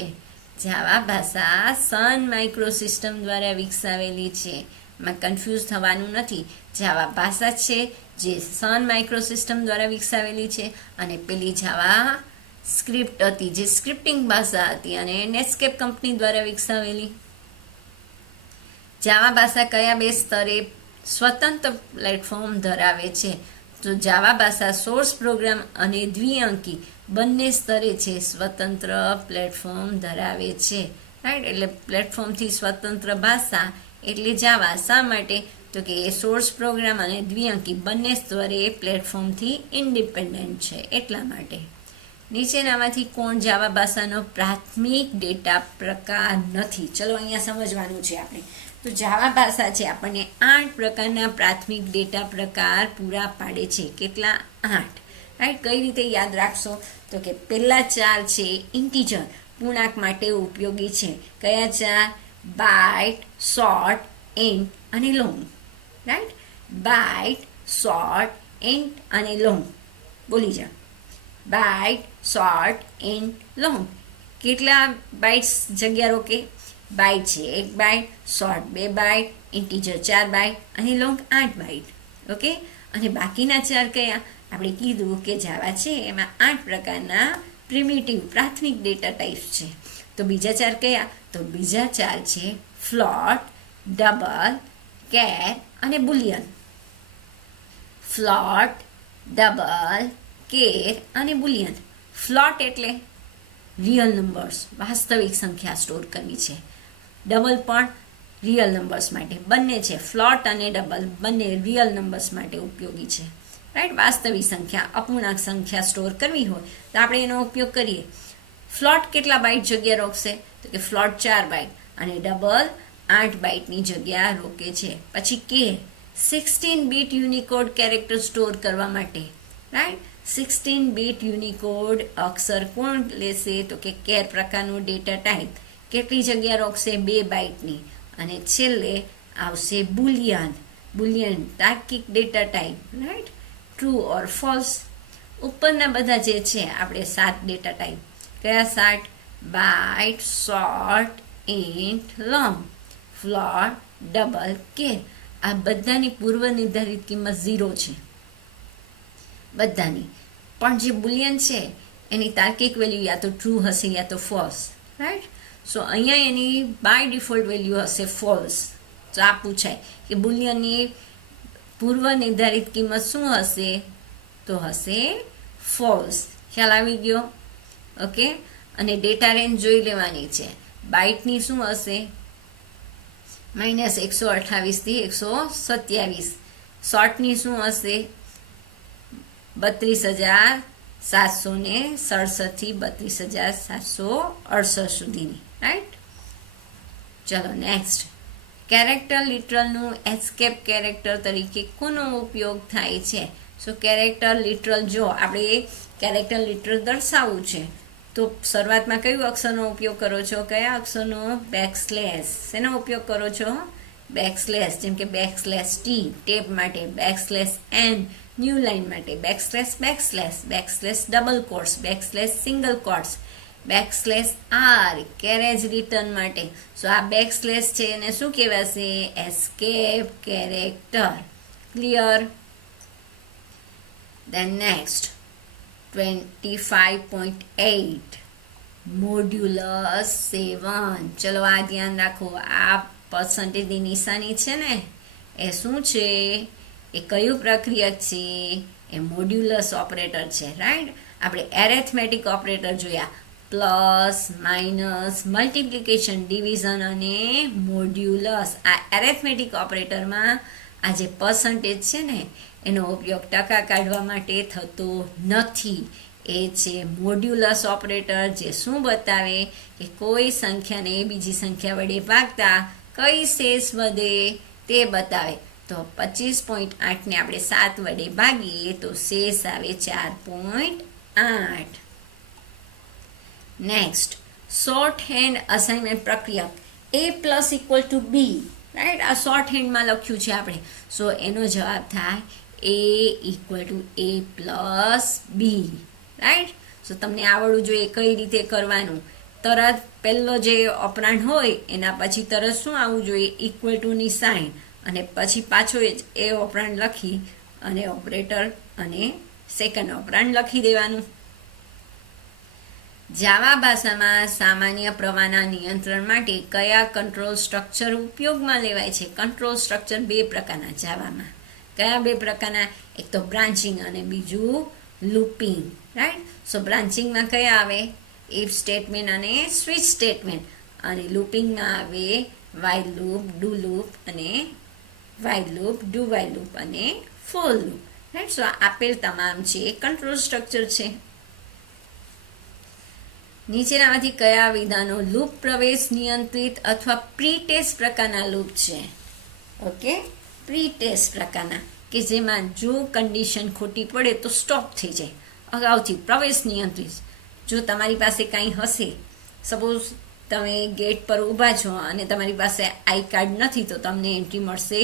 જાવા ભાષા સન માઇક્રોસિસ્ટમ દ્વારા વિકસાવેલી છે. એમાં કન્ફ્યુઝ થવાનું નથી. જાવા ભાષા છે જે સન માઇક્રોસિસ્ટમ દ્વારા વિકસાવેલી છે, અને પેલી જાવા સ્ક્રિપ્ટ હતી જે સ્ક્રિપ્ટિંગ ભાષા હતી અને નેટસ્કેપ કંપની દ્વારા વિકસાવેલી. જાવા ભાષા કયા બે સ્તરે સ્વતંત્ર પ્લેટફોર્મ ધરાવે છે? તો જાવા ભાષા સોર્સ પ્રોગ્રામ અને દ્વિઅંકી બંને સ્તરે છે સ્વતંત્ર પ્લેટફોર્મ ધરાવે છે. રાઈટ, એટલે પ્લેટફોર્મથી સ્વતંત્ર ભાષા એટલે જાવા. શા માટે? તો કે એ સોર્સ પ્રોગ્રામ અને દ્વિઅંકી બંને સ્તરે પ્લેટફોર્મથી ઇન્ડિપેન્ડન્ટ છે એટલા માટે. નીચેનામાંથી કોણ જાવા ભાષાનો પ્રાથમિક ડેટા પ્રકાર નથી? ચલો અહીંયા સમજવાનું છે આપણે. તો જાવા ભાષા છે આપણને 8 પ્રકારના પ્રાથમિક ડેટા પ્રકાર પૂરા પાડે છે. કેટલા? 8. રાઈટ, કઈ રીતે યાદ રાખશો? તો કે પહેલા 4 છે ઇન્ટીજર, પૂર્ણાંક માટે ઉપયોગી છે. કયા 4? બાઇટ, શોર્ટ, ઇન્ટ અને long. Right, byte, short, int અને લોંગ. બોલી જા. Byte, short, int, long. કેટલા બાઇટ્સ જગ્યા રોકે? બાઇટ છે 1 byte, short 2 byte, integer 4 byte અને લોંગ 8 બાઇટ. ઓકે, અને બાકીના 4 કયા? આપણે કીધું કે જાવા છે એમાં 8 પ્રકારના પ્રિમિટિવ પ્રાથમિક ડેટા ટાઈપ છે. તો બીજા 4 કયા? તો બીજા 4 છે ફ્લોટ, ડબલ, કેર અને બુલિયન. ફ્લોટ, ડબલ, કેર અને બુલિયન. ફ્લોટ એટલે રિયલ નંબર્સ, વાસ્તવિક સંખ્યા સ્ટોર કરવી છે. ડબલ પણ રિયલ નંબર્સ માટે બંને છે. ફ્લોટ અને ડબલ બંને રિયલ નંબર્સ માટે ઉપયોગી છે. રાઈટ, વાસ્તવિક સંખ્યા, અપૂર્ણાંક સંખ્યા સ્ટોર કરવી હોય તો આપણે એનો ઉપયોગ કરીએ. ફ્લોટ કેટલા બાઇટ જગ્યા રોકશે? તો કે ફ્લોટ 4 બાઇટ અને ડબલ 8 બાઇટની જગ્યા રોકે છે. પછી care 16 bit Unicode character store કરવા માટે. રાઈટ, 16 બીટ યુનિકોડ અક્ષર કોણ લેશે? તો કે કેર પ્રકારનો ડેટા ટાઈપ. કેટલી જગ્યા રોકશે? 2 બાઇટની. અને છેલ્લે આવશે બુલિયન. બુલિયન તાર્કિક data type. Right, true or false. ઉપરના બધા જે છે આપણે 7 ડેટા ટાઈપ. કયા 7? Byte, short, int, long, float, double, char. આ બધાની પૂર્વ નિર્ધારિત કિંમત 0 છે બધાની. પણ જે બુલિયન છે એની તાર્કિક વેલ્યુ યા તો ટ્રુ હશે યા તો ફોલ્સ. રાઈટ, સો અહીંયા એની બાય ડિફોલ્ટ વેલ્યુ હશે ફોલ્સ. તો આ પૂછાય કે બુલિયનની પૂર્વ નિર્ધારિત કિંમત શું હશે? તો હશે ફોલ્સ. ખ્યાલ આવી ગયો? ઓકે, અને ડેટા રેન્જ જોઈ લેવાની છે. બાઇટની શું હશે? -128 થી 127. શોર્ટની શું હશે? 32,767 થી 32,768 સુધીની. રાઈટ, ચલો નેક્સ્ટ. કેરેક્ટર લિટરલનું એસ્કેપ કેરેક્ટર તરીકે કોનો ઉપયોગ થાય છે? સો કેરેક્ટર લિટરલ, જો આપણે કેરેક્ટર લિટરલ દર્શાવવું છે તો શરૂઆતમાં કયું અક્ષરનો ઉપયોગ કરો છો? કયા અક્ષરનો? બેકસ્લેશ. શેનો ઉપયોગ કરો છો? બેકસ્લેશ. જેમ કે બેકસ્લેશ ટી ટેપ માટે, બેકસ્લેશ એન ન્યૂ લાઇન માટે, backslash backslash, backslash double quotes, backslash single quotes, backslash r carriage return માટે. સો આ બેકસ્લેશ છે એને શું કહેવાશે? Escape character. Clear? Then next 25.8 modulus 7. ચલો આ ધ્યાન રાખો. આ પર્સન્ટેજની નિશાની છે ને એ શું છે? એ કયું પ્રક્રિયક છે? એ મોડ્યુલસ ઓપરેટર છે. રાઈટ, આપણે એરેથમેટિક ઓપરેટર જોયા, પ્લસ, માઇનસ, મલ્ટિપ્લિકેશન, ડિવિઝન અને મોડ્યુલસ. આ એરેથમેટિક ઓપરેટરમાં આ જે પર્સન્ટેજ છે ને એનો ઉપયોગ ટકા કાઢવા માટે થતો નથી. એ છે મોડ્યુલસ ઓપરેટર, જે શું બતાવે કે કોઈ સંખ્યાને બીજી સંખ્યા વડે ભાગતા કઈ શેષ વધે તે બતાવે. તો 25.8 ને આપણે 7 વડે ભાગીએ તો શેષ આવે 4.8. નેક્સ્ટ, શોર્ટ હેન્ડ અસાઇનમેન્ટ પ્રક્રિયક A += B. રાઈટ. આ શોર્ટ હેન્ડમાં લખ્યું છે આપણે. સો એનો જવાબ થાય A = A + B, રાઈટ. સો તમને આવડવું જોઈએ કઈ રીતે કરવાનું. તરત પહેલો જે ઓપરાન્ડ હોય એના પછી તરત શું આવવું જોઈએ, ઇક્વલ ટુની સાઇન, અને પછી પાછો એ ઓપરાન્ડ લખી અને ઓપરેટર અને સેકન્ડ ઓપરાન્ડ લખી દેવાનું. જાવા ભાષામાં સામાન્ય પ્રવાહના નિયંત્રણ માટે કયા કંટ્રોલ સ્ટ્રક્ચર ઉપયોગમાં લેવાય છે? કંટ્રોલ સ્ટ્રક્ચર બે પ્રકારના જાવામાં. કયા બે પ્રકારના? એક તો બ્રાન્ચિંગ અને બીજું લૂપિંગ, રાઈટ. સો બ્રાન્ચિંગમાં કયા આવે? ઇફ સ્ટેટમેન્ટ અને સ્વિચ સ્ટેટમેન્ટ. અને લૂપિંગમાં આવે વાઇલ લૂપ, ડુ લૂપ અને while loop, do while loop અને ફોર લૂપ, રાઈટ. સો આપેલ તમામ છે કંટ્રોલ સ્ટ્રક્ચર છે. નીચેનામાંથી કયા વિધાનો લૂપ પ્રવેશ નિયંત્રિત અથવા પ્રી ટેસ્ટ પ્રકારના લૂપ છે? ઓકે, પ્રી ટેસ્ટ પ્રકારના, કે જેમાં જો કન્ડિશન ખોટી પડે તો સ્ટોપ થઈ જાય અગાઉથી. પ્રવેશ નિયંત્રિત, જો તમારી પાસે કાંઈ હશે, સપોઝ તમે ગેટ પર ઊભા છો અને તમારી પાસે આઈ કાર્ડ નથી તો તમને એન્ટ્રી મળશે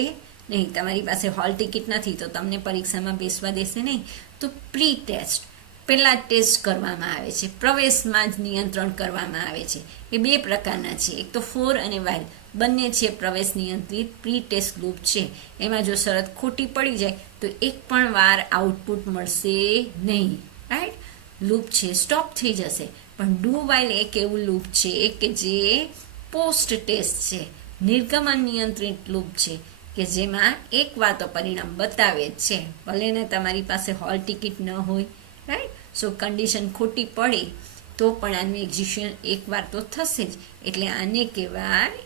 નહીં, તમારી પાસે હોલ ટિકિટ નથી તો તમને પરીક્ષામાં બેસવા દેશે નહીં. તો પ્રી ટેસ્ટ પહેલાં ટેસ્ટ કરવામાં આવે છે, પ્રવેશમાં જ નિયંત્રણ કરવામાં આવે છે. એ બે પ્રકારના છે, એક તો ફોર અને વાઇલ, બંને છે પ્રવેશ નિયંત્રિત પ્રી ટેસ્ટ લૂપ છે. એમાં જો શરત ખોટી પડી જાય તો એક પણ વાર આઉટપુટ મળશે નહીં, રાઈટ. લૂપ છે સ્ટોપ થઈ જશે. પણ ડુ વાઇલ એક એવું લૂપ છે કે જે પોસ્ટ ટેસ્ટ છે, નિર્ગમન નિયંત્રિત લૂપ છે, કે જેમાં એક વાર તો પરિણામ બતાવે જ છે, ભલે ને તમારી પાસે હોલ ટિકિટ ન હોય, રાઈટ. સો કન્ડિશન ખોટી પડે તો પણ આનું એક્ઝિક્યુશન એકવાર તો થશે જ. એટલે આને કહેવાય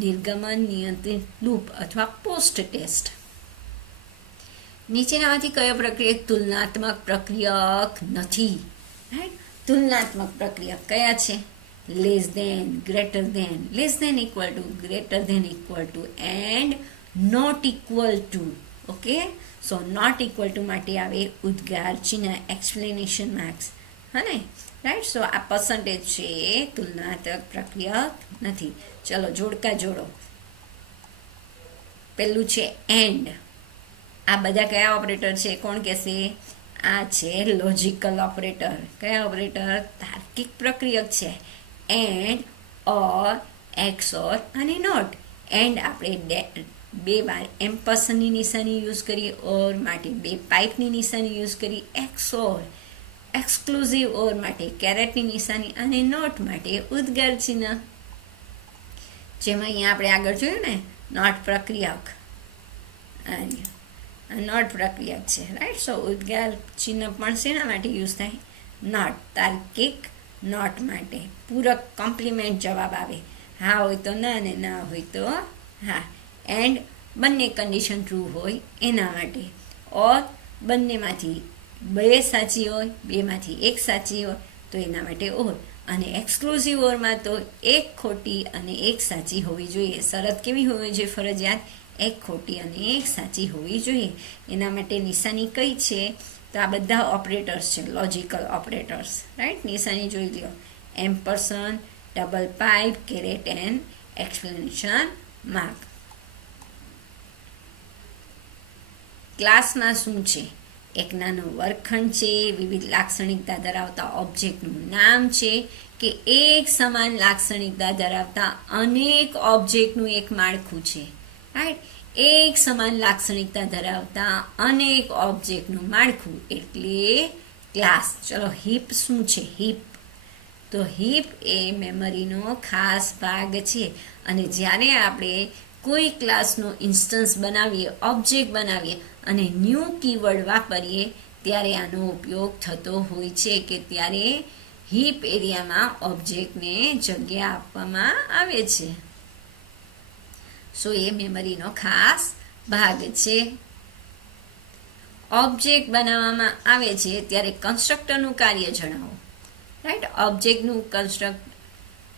નિર્ગમન નિયંત્રિત લૂપ અથવા પોસ્ટ ટેસ્ટ. નીચેનામાંથી કયો પ્રક્રિયક તુલનાત્મક પ્રક્રિયક નથી? રાઈટ. તુલનાત્મક પ્રક્રિયક કયા છે? Less than, greater than, less than equal to, greater than equal to and not equal to. Okay. So not equal to માટે આવે ઉદ્ગાર ચિહ્ન, એક્સપ્લેનેશન માર્ક્સ, હા ને, રાઈટ. સો આ પર્સન્ટેજ છે તુલનાત્મક પ્રક્રિયક નથી. ચલો જોડકા જોડો. પહેલું છે એન્ડ. આ બધા કયા ઓપરેટર છે? કોણ કહેશે? આ છે લોજિકલ ઓપરેટર. કયા ઓપરેટર? તાર્કિક પ્રક્રિયક છે. એન્ડ, ઓર, એક્સઓર અને નોટ. એન્ડ આપણે બે વાર એમ્પર્સનની નિશાની યુઝ કરી, ઓર માટે બે પાઇપની નિશાની યુઝ કરી, એક્સઓર એક્સક્લુઝિવ ઓર માટે કેરેટની નિશાની અને નોટ માટે ઉદ્ગાર ચિહ્ન. જેમાં અહીંયા આપણે આગળ જોયું ને, નોટ પ્રક્રિયક, નોટ પ્રક્રિયક છે, રાઈટ. સો ઉદ્ગાર ચિહ્ન પણ શેના માટે યુઝ થાય? નોટ, તાર્કિક નોટ માટે. પૂરક કોમ્પ્લિમેન્ટ જવાબ આવે, હા હોય તો ના અને ના હોય તો હા. એન્ડ બંને કન્ડિશન ટ્રુ હોય એના માટે. ઓર બંનેમાંથી બે સાચી હોય, બેમાંથી એક સાચી હોય તો એના માટે ઓર. અને એક્સક્લુઝિવ ઓરમાં તો એક ખોટી અને એક સાચી હોવી જોઈએ. શરત કેવી હોવી જોઈએ? ફરજિયાત એક ખોટી અને એક સાચી હોવી જોઈએ. એના માટે નિશાની કઈ છે? તો આ બધા ઓપરેટર્સ છે, લોજિકલ ઓપરેટર્સ, રાઈટ. નિશાની જોઈ લો, ampersand, double pipe, caret and explanation mark. ક્લાસમાં શું છે? એક નાનો વર્ગખંડ છે, વિવિધ લાક્ષણિકતા ધરાવતા ઓબ્જેક્ટનું નામ છે, કે એક સમાન લાક્ષણિકતા ધરાવતા અનેક ઓબ્જેક્ટનું એક માળખું છે, રાઈટ. એક સમાન લાક્ષણિકતા ધરાવતા અનેક ઓબ્જેક્ટનું માળખું એટલે ક્લાસ. ચલો હીપ શું છે? હીપ તો હીપ એ મેમરીનો ખાસ ભાગ છે. અને જ્યારે આપણે કોઈ ક્લાસનો ઇન્સ્ટન્સ બનાવીએ, ઓબ્જેક્ટ બનાવીએ અને ન્યૂ કીવર્ડ વાપરીએ ત્યારે આનો ઉપયોગ થતો હોય છે, કે ત્યારે હીપ એરિયામાં ઓબ્જેક્ટને જગ્યા આપવામાં આવે છે. સો એ મેમરીનો ખાસ ભાગ છે. ઓબ્જેક્ટ બનાવવામાં આવે છે ત્યારે કન્સ્ટ્રક્ટરનું કાર્ય જણાવો, રાઈટ.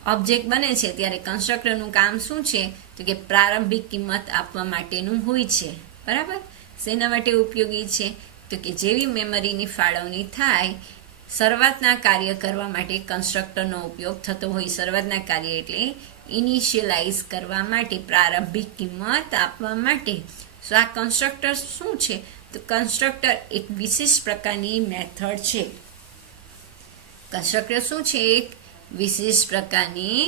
ઓબ્જેક્ટ બને છે ત્યારે કન્સ્ટ્રક્ટરનું કામ શું છે? તો કે પ્રારંભિક કિંમત આપવા માટેનું હોય છે, બરાબર. શેના માટે ઉપયોગી છે? તો કે જેવી મેમરીની ફાળવણી થાય શરૂઆતના કાર્ય કરવા માટે કન્સ્ટ્રક્ટરનો ઉપયોગ થતો હોય. શરૂઆતના કાર્ય એટલે ઇનિશિયલાઇઝ કરવા માટે, પ્રારંભિક કિંમત આપવા માટે. સો આ કન્સ્ટ્રક્ટર શું છે? તો કન્સ્ટ્રક્ટર એક વિશિષ્ટ પ્રકારની મેથડ છે. કન્સ્ટ્રક્ટર શું છે? એક વિશિષ્ટ પ્રકારની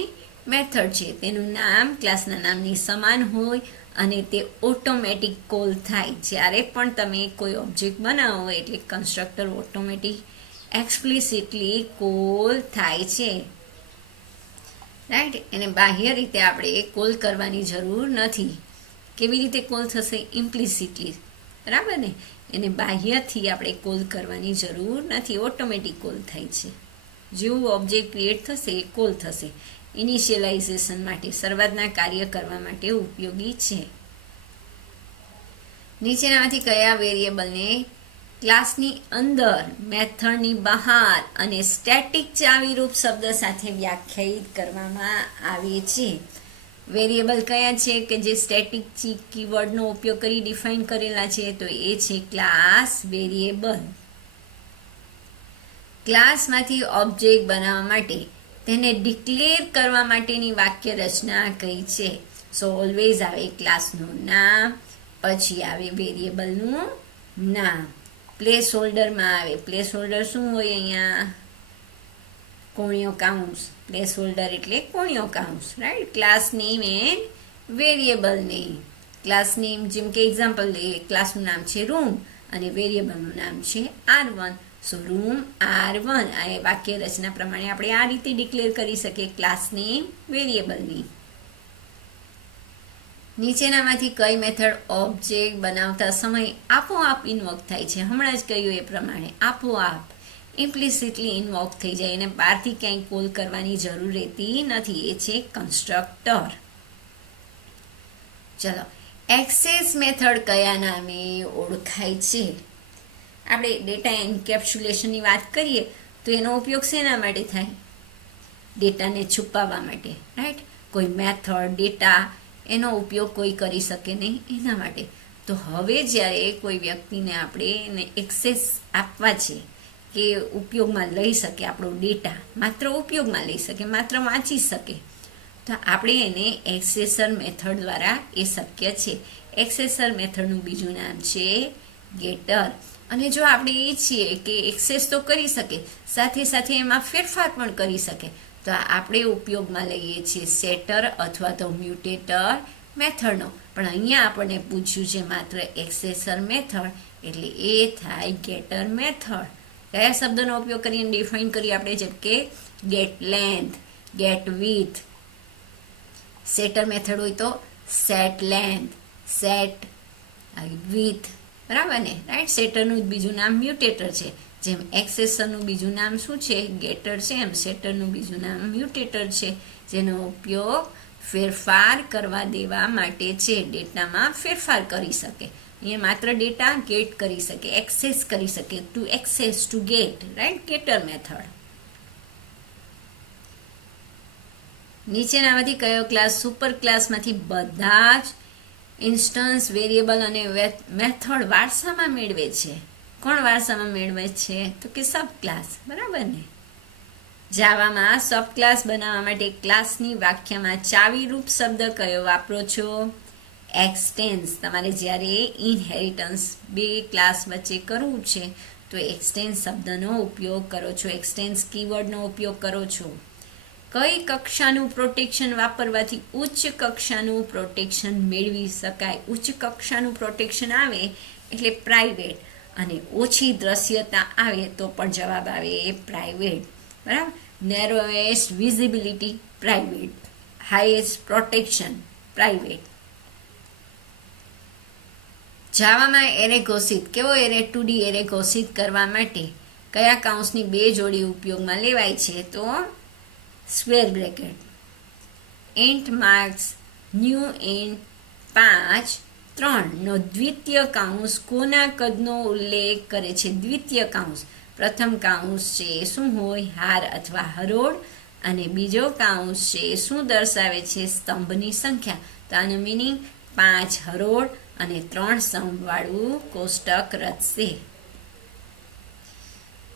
મેથડ છે. તેનું નામ ક્લાસના નામની સમાન હોય અને તે ઓટોમેટિક કોલ થાય. જ્યારે પણ તમે કોઈ ઓબ્જેક્ટ બનાવો એટલે કન્સ્ટ્રક્ટર ઓટોમેટિક એક્સપ્લિસિટલી કોલ થાય છે. રાઈટ? એને બાહ્ય રીતે આપણે કોલ કરવાની જરૂર નથી. કેવી રીતે કોલ થશે? ઇમ્પ્લિસિટલી. બરાબર ને? એને બાહ્યથી આપણે કોલ કરવાની જરૂર નથી, ઓટોમેટિક કોલ થાય છે. જેવું ઓબ્જેક્ટ ક્રિએટ થશે એ કોલ થશે. ઇનિશિયલાઇઝેશન માટે, શરૂઆતના કાર્ય કરવા માટે ઉપયોગી છે. નીચેનામાંથી કયા વેરિયેબલને ક્લાસની અંદર, મેથડની બહાર અને સ્ટેટિક ચાવીરૂપ શબ્દ સાથે વ્યાખ્યાયિત કરવામાં આવે છે? વેરિયેબલ કયા છે કે જે સ્ટેટિક કીવર્ડનો ઉપયોગ કરી ડિફાઇન કરેલા છે? તો એ છે ક્લાસ વેરિયેબલ. ક્લાસમાંથી ઓબ્જેક્ટ બનાવવા માટે, તેને ડિક્લેર કરવા માટેની વાક્ય રચના કઈ છે? સો ઓલવેઝ આવે ક્લાસનું નામ, પછી આવે વેરિયેબલનું નામ. પ્લેસ હોલ્ડરમાં આવે. પ્લેસ હોલ્ડર શું હોય અહીંયા? કોણિયો કાઉન્સ. પ્લેસ હોલ્ડર એટલે કોણિયો કાઉન્સ. Right? Class name and variable name. Class name, જેમ કે એક્ઝામ્પલ લઈએ, ક્લાસનું નામ છે રૂમ અને વેરિયેબલનું નામ છે R1. સો રૂમ R1. આ વાક્ય રચના પ્રમાણે આપણે આ રીતે ડિક્લેર કરી શકીએ ક્લાસ નેમ, વેરિયેબલ નેમ. નીચેનામાંથી કઈ મેથડ ઓબ્જેક્ટ બનાવતા સમયે આપોઆપ ઇન્વોક થાય છે? હમણાં જ કહ્યું એ પ્રમાણે આપોઆપ ઇમ્પ્લિસિટલી ઇન્વોક થઈ જાય, એને બહારથી ક્યાંય કોલ કરવાની જરૂર રહેતી નથી. એ છે કન્સ્ટ્રક્ટર. ચલો, એક્સેસ મેથડ કયા નામે ઓળખાય છે? આપણે ડેટા એન્કેપ્સ્યુલેશનની વાત કરીએ તો એનો ઉપયોગ શેના માટે થાય? ડેટાને છુપાવવા માટે. રાઈટ? કોઈ મેથડ, ડેટા એનો ઉપયોગ કોઈ કરી શકે નહીં એના માટે. તો હવે જ્યારે કોઈ વ્યક્તિને આપણે એને એક્સેસ આપવા છે કે ઉપયોગમાં લઈ શકે આપણો ડેટા, માત્ર ઉપયોગમાં લઈ શકે, માત્ર વાંચી શકે, તો આપણે એને એક્સેસર મેથડ દ્વારા એ શક્ય છે. એક્સેસર મેથડનું બીજું નામ છે ગેટર. અને જો આપણે ઈચ્છીએ કે એક્સેસ તો કરી શકે, સાથે સાથે એમાં ફેરફાર પણ કરી શકે, તો આપણે ઉપયોગમાં લઈએ છીએ સેટર અથવા તો મ્યુટેટર મેથડનો. પણ અહીંયા આપણને પૂછ્યું છે માત્ર એક્સેસર મેથડ, એટલે એ થાય ગેટર મેથડ. કયા શબ્દનો ઉપયોગ કરીને ડિફાઇન કરીએ આપણે? જેમ કે get length, get width. Setter method હોય તો સેટ લેન્થ, સેટ વિથ. બરાબર ને? રાઈટ? સેટરનું બીજું નામ મ્યુટેટર છે. જેમ એક્સેસરનું બીજું નામ શું છે? ગેટર છે. એમ સેટરનું બીજું નામ મ્યુટેટર છે, જેનો ઉપયોગ ફેરફાર કરવા દેવા માટે છે. ડેટામાં ફેરફાર કરી શકે. અહીંયા માત્ર ડેટા ગેટ કરી શકે, એક્સેસ કરી શકે. Two access, two gate. Right? Getter method. નીચેનામાંથી કયો ક્લાસ સુપર ક્લાસમાંથી બધા જ ઇન્સ્ટન્સ, વેરિયેબલ અને મેથડ વારસામાં મેળવે છે? કોણ વારસામાં મેળવે છે? તો કે સબ ક્લાસ. બરાબર ને? જાવામાં સબ ક્લાસ બનાવવા માટે ક્લાસની વ્યાખ્યામાં ચાવીરૂપ શબ્દ કયો વાપરો છો? એક્સટેન્સ. તમારે જ્યારે ઇનહેરિટન્સ બે ક્લાસ વચ્ચે કરવું છે તો એક્સટેન્સ શબ્દનો ઉપયોગ કરો છો, એક્સટેન્સ કીવર્ડનો ઉપયોગ કરો છો. કઈ કક્ષાનું પ્રોટેક્શન વાપરવાથી ઉચ્ચ કક્ષાનું પ્રોટેક્શન મેળવી શકાય? ઉચ્ચ કક્ષાનું પ્રોટેક્શન આવે એટલે પ્રાઇવેટ, અને ઓછી દ્રશ્યતા આવે તો પણ જવાબ આવે પ્રાઇવેટ. બરાબર? Narrowest visibility private, highest protection private. જાવામાં એરે ઘોષિત, કેવો એરે? 2D એરે ઘોષિત કરવા માટે કયા કૌંસની બે જોડી ઉપયોગમાં લેવાય છે? તો square bracket. Int marks new int 5, 3 નો દ્વિતીય કૌંસ કોના કદનો ઉલ્લેખ કરે છે? દ્વિતીય કૌંસ. પ્રથમ કૌંસ છે શું હોય? હાર અથવા હરોળ. અને બીજો કૌંસ છે શું દર્શાવે છે? સ્તંભની સંખ્યા. તો આનો મિનિંગ 5 હરોળ અને 3 સ્તંભવાળું કોષ્ટક રચશે.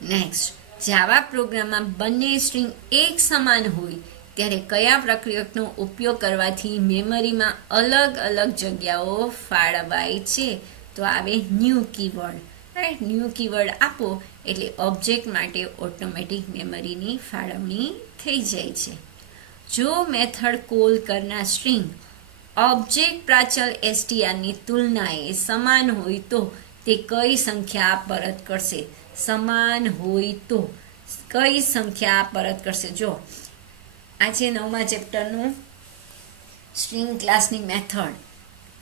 નેક્સ્ટ, જાવા પ્રોગ્રામમાં બંને સ્ટ્રિંગ એક સમાન હોય ત્યારે કયા પ્રક્રિયકનો ઉપયોગ કરવાથી મેમરીમાં અલગ અલગ જગ્યાઓ ફાળવાય છે? તો આવે new keyword. Right, new keyword આપો એટલે ઓબ્જેક્ટ માટે ઓટોમેટિક મેમરીની ફાળવણી થઈ જાય છે. જો મેથડ કોલ કરનાર સ્ટ્રિંગ ઓબ્જેક્ટ પ્રાચલ str ની તુલનાએ સમાન હોય તો તે કઈ સંખ્યા પરત કરશે? સમાન હોય તો કઈ સંખ્યા પરત કરશે? જો આ છે 9મા ચેપ્ટરનું સ્ટ્રિંગ ક્લાસની મેથડ.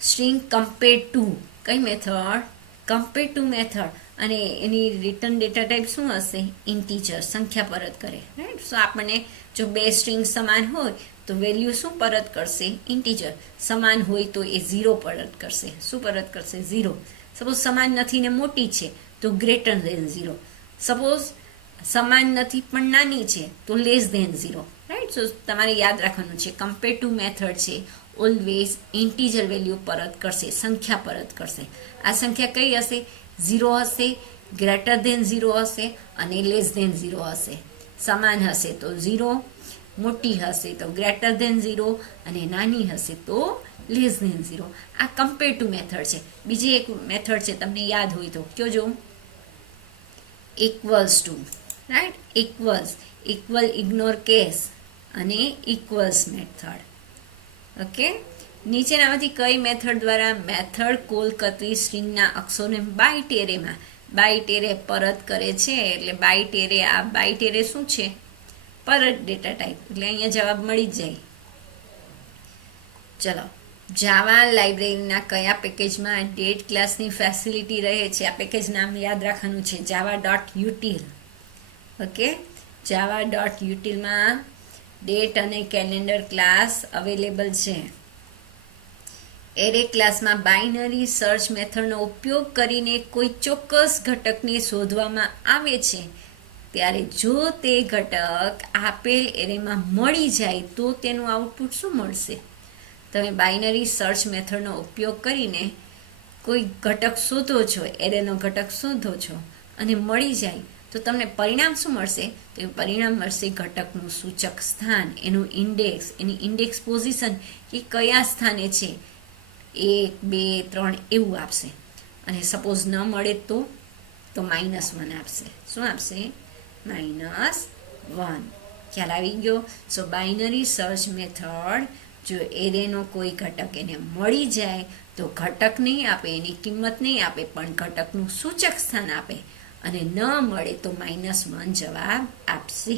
સ્ટ્રિંગ કમ્પેર ટુ, કઈ મેથડ? Compare to method. અને એની રિટર્ન ડેટા ટાઈપ શું હશે? ઇન્ટીજર, સંખ્યા પરત કરે. રાઈટ, સો આપણને જો બે સ્ટ્રિંગ સમાન હોય તો વેલ્યુ શું પરત કરશે? ઇન્ટીજર. સમાન હોય તો એ 0 પરત કરશે. શું પરત કરશે? 0. સપોઝ સમાન નથી ને મોટી છે તો ગ્રેટર ધેન 0. સપોઝ સમાન નથી પણ નાની છે તો લેસ ધેન 0. રાઈટ, સો તમારે યાદ રાખવાનું છે કમ્પેર ટુ મેથડ છે ઓલવેઝ ઇન્ટીજર વેલ્યુ પરત કરશે, સંખ્યા પરત કરશે. આ સંખ્યા કઈ હશે? 0 હશે, ગ્રેટર ધેન 0 હશે અને લેસ ધેન 0 હશે. સમાન હશે તો 0, મોટી હશે તો ગ્રેટર ધેન 0 અને નાની હશે તો લેસ ધેન 0. આ કમ્પેર ટુ મેથડ છે. બીજી એક મેથડ છે, તમને યાદ હોય તો કયો જો, equals to. Right, equal ignore case અને ઇક્વલ્સ મેથડ. ઓકે, નીચેનામાંથી કઈ મેથડ દ્વારા મેથડ કોલ કરતી સ્ટ્રિંગના અક્ષરોને બાઇટ એરે પરત કરે છે? એટલે બાઇટ એરે, આ બાઇટ એરે શું છે? પરત ડેટા ટાઈપ. એટલે અહીંયા જવાબ મળી જ જાય. ચલો, જાવા લાઇબ્રેરીના કયા પેકેજમાં ડેટ ક્લાસની ફેસિલિટી રહે છે? આ પેકેજ નામ યાદ રાખવાનું છે, java.util. ઓકે, java.utilમાં ડેટ અને કેલેન્ડર ક્લાસ અવેલેબલ છે. એરે ક્લાસમાં બાઇનરી સર્ચ મેથડનો ઉપયોગ કરીને કોઈ ચોક્કસ ઘટકને શોધવામાં આવે છે ત્યારે જો તે ઘટક આપેલ એરેમાં મળી જાય તો તેનું આઉટપુટ શું મળશે? તમે બાઇનરી સર્ચ મેથડનો ઉપયોગ કરીને કોઈ ઘટક શોધો છો, એરેનો ઘટક શોધો છો અને મળી જાય તો તમને પરિણામ શું મળશે? તો એ પરિણામ મળશે ઘટકનું સૂચક સ્થાન, એનું ઇન્ડેક્સ, એની ઇન્ડેક્સ પોઝિશન કે કયા સ્થાને છે, 1, 2, 3 એવું આપશે. અને સપોઝ ન મળે તો -1 આપશે. શું આપશે? -1. ખ્યાલ આવી ગયો? સો બાઇનરી સર્ચ મેથડ જો એરેનો કોઈ ઘટક એને મળી જાય તો ઘટક નહીં આપે, એની કિંમત નહીં આપે, પણ ઘટકનું સૂચક સ્થાન આપે અને ન મળે તો -1 જવાબ આપશે.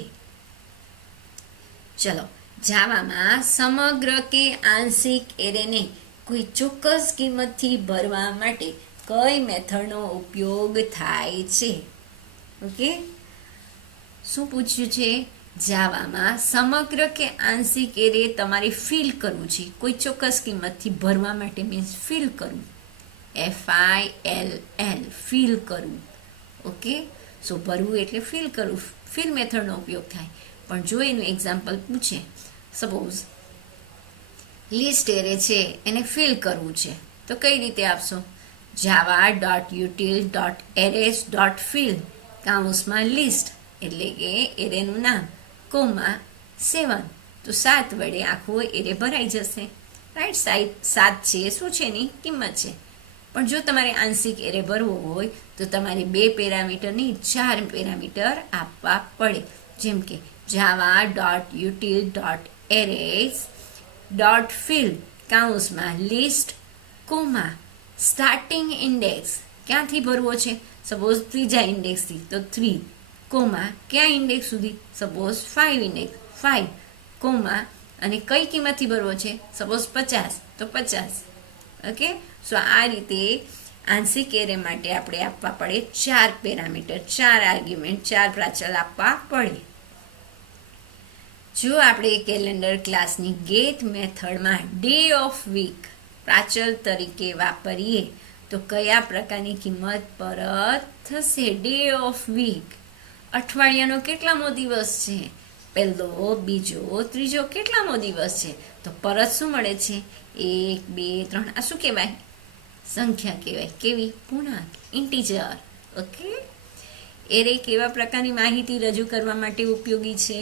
ચલો, જાવામાં સમગ્ર કે આંશિક એરેને કોઈ ચોક્કસ કિંમતથી ભરવા માટે કઈ મેથડનો ઉપયોગ થાય છે? ઓકે, શું પૂછ્યું છે? જાવામાં સમગ્ર કે આંશિક એરે તમારે ફિલ કરવું છે, કોઈ ચોક્કસ કિંમતથી ભરવા માટે મીન્સ ફિલ કરવું, FILL, ફિલ કરવું. ઓકે, સો ભરવું એટલે ફિલ કરવું, ફિલ મેથડનો ઉપયોગ થાય. પણ જો એનું એક્ઝામ્પલ પૂછે, સપોઝ લિસ્ટ એરે છે એને ફિલ કરવું છે તો કઈ રીતે આપશો? java.util.arrays.fill કાઉન્સમાં લિસ્ટ એટલે કે એરેનું નામ, કોમા 7 તો 7 વડે આખો એરે ભરાઈ જશે. રાઈટ, 7 છે શું છે? એની કિંમત છે. પણ જો તમારે આંશિક એરે ભરવો હોય તો તમારે 2 પેરામીટરની 4 પેરામીટર આપવા પડે. જેમ કે java.util.arrays.fill કાઉન્સમાં લિસ્ટ, કોમા સ્ટાર્ટિંગ ઇન્ડેક્સ ક્યાંથી ભરવો છે? સપોઝ ત્રીજા ઇન્ડેક્સથી તો 3, કોમા ક્યાં ઇન્ડેક્સ સુધી? સપોઝ 5 ઇન્ડેક્સ 5, કોમા અને કઈ કિંમતથી ભરવો છે? સપોઝ 50 તો 50. ઓકે, સો આ રીતે આંશિક એરે માટે આપણે આપવા પડે 4 પેરામીટર, 4 આર્ગ્યુમેન્ટ, 4 પ્રાચલ આપવા પડે. જો આપણે કેલેન્ડર ક્લાસની ગેટ મેથડમાં ડે ઓફ વીક પ્રાચલ તરીકે વાપરીએ તો કયા પ્રકારની કિંમત પરત થશે? ડે ઓફ વીક, અઠવાડિયાનો કેટલામો દિવસ છે? પહેલો, બીજો, ત્રીજો કેટલામો દિવસ છે? તો પરત શું મળે છે? 1, 2, 3. આ શું કહેવાય? સંખ્યા કહેવાય. કેવી? પૂર્ણાંક, ઇન્ટીજર. ઓકે, એરે કેવા પ્રકારની માહિતી રજૂ કરવા માટે ઉપયોગી છે?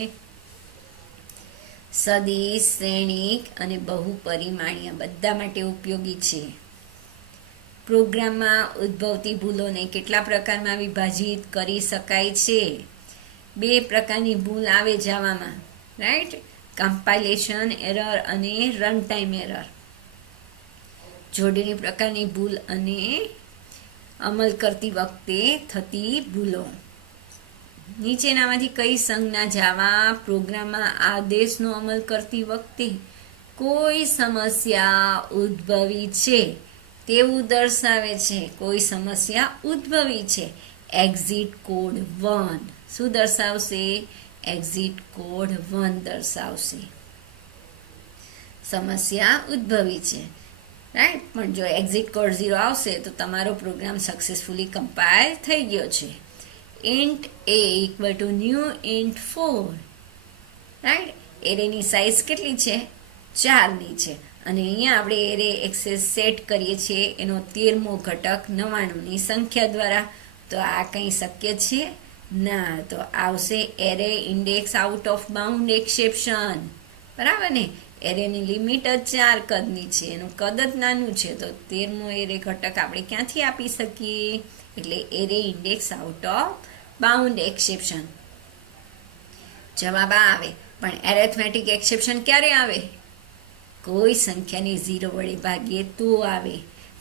સદિશ, શ્રેણિક અને બહુપરિમાણીય બધા માટે ઉપયોગી છે. પ્રોગ્રામમાં ઉદ્ભવતી ભૂલોને કેટલા પ્રકારમાં વિભાજિત કરી શકાય છે? 2 પ્રકારની ભૂલ આવે જાવામાં, રાઈટ? કમ્પાઇલેશન એરર અને રન ટાઈમ એરર. જોડણી પ્રકારની ભૂલ અને અમલ કરતી વખતે થતી ભૂલો. નીચેનામાંથી કઈ સંજ્ઞા જાવા પ્રોગ્રામમાં આદેશનો અમલ કરતી વખતે કોઈ સમસ્યા ઉદ્ભવી છે તેવું દર્શાવે છે? કોઈ સમસ્યા ઉદ્ભવી છે. એક્ઝિટ કોડ 1 શું દર્શાવશે? એક્ઝિટ કોડ 1 દર્શાવશે. સમસ્યા ઉદ્ભવી છે, રાઈટ? પણ જો એક્ઝિટ કોડ 0 આવશે તો તમારો પ્રોગ્રામ સક્સેસફુલી કમ્પાઇલ થઈ ગયો છે. int a equal to new int 4, right? એરેની સાઇઝ કેટલી છે? 4 ની છે. અને અહીંયા આપણે એરે એક્સેસ સેટ કરીએ છીએ એનો 13મો ઘટક 99ની સંખ્યા દ્વારા. તો આ કંઈ શક્ય છે ના. તો આવશે array index out of bound exception. બરાબર ને? એરેની લિમિટ જ 4 કદની છે, એનું કદ જ નાનું છે. તો 13મો એરે ઘટક આપણે ક્યાંથી આપી શકીએ? એટલે array index out of bound exception. જવાબ આવે. પણ એરેથમેટિક એક્સેપ્શન ક્યારે આવે? કોઈ સંખ્યાને 0 વડે ભાગીએ તો આવે.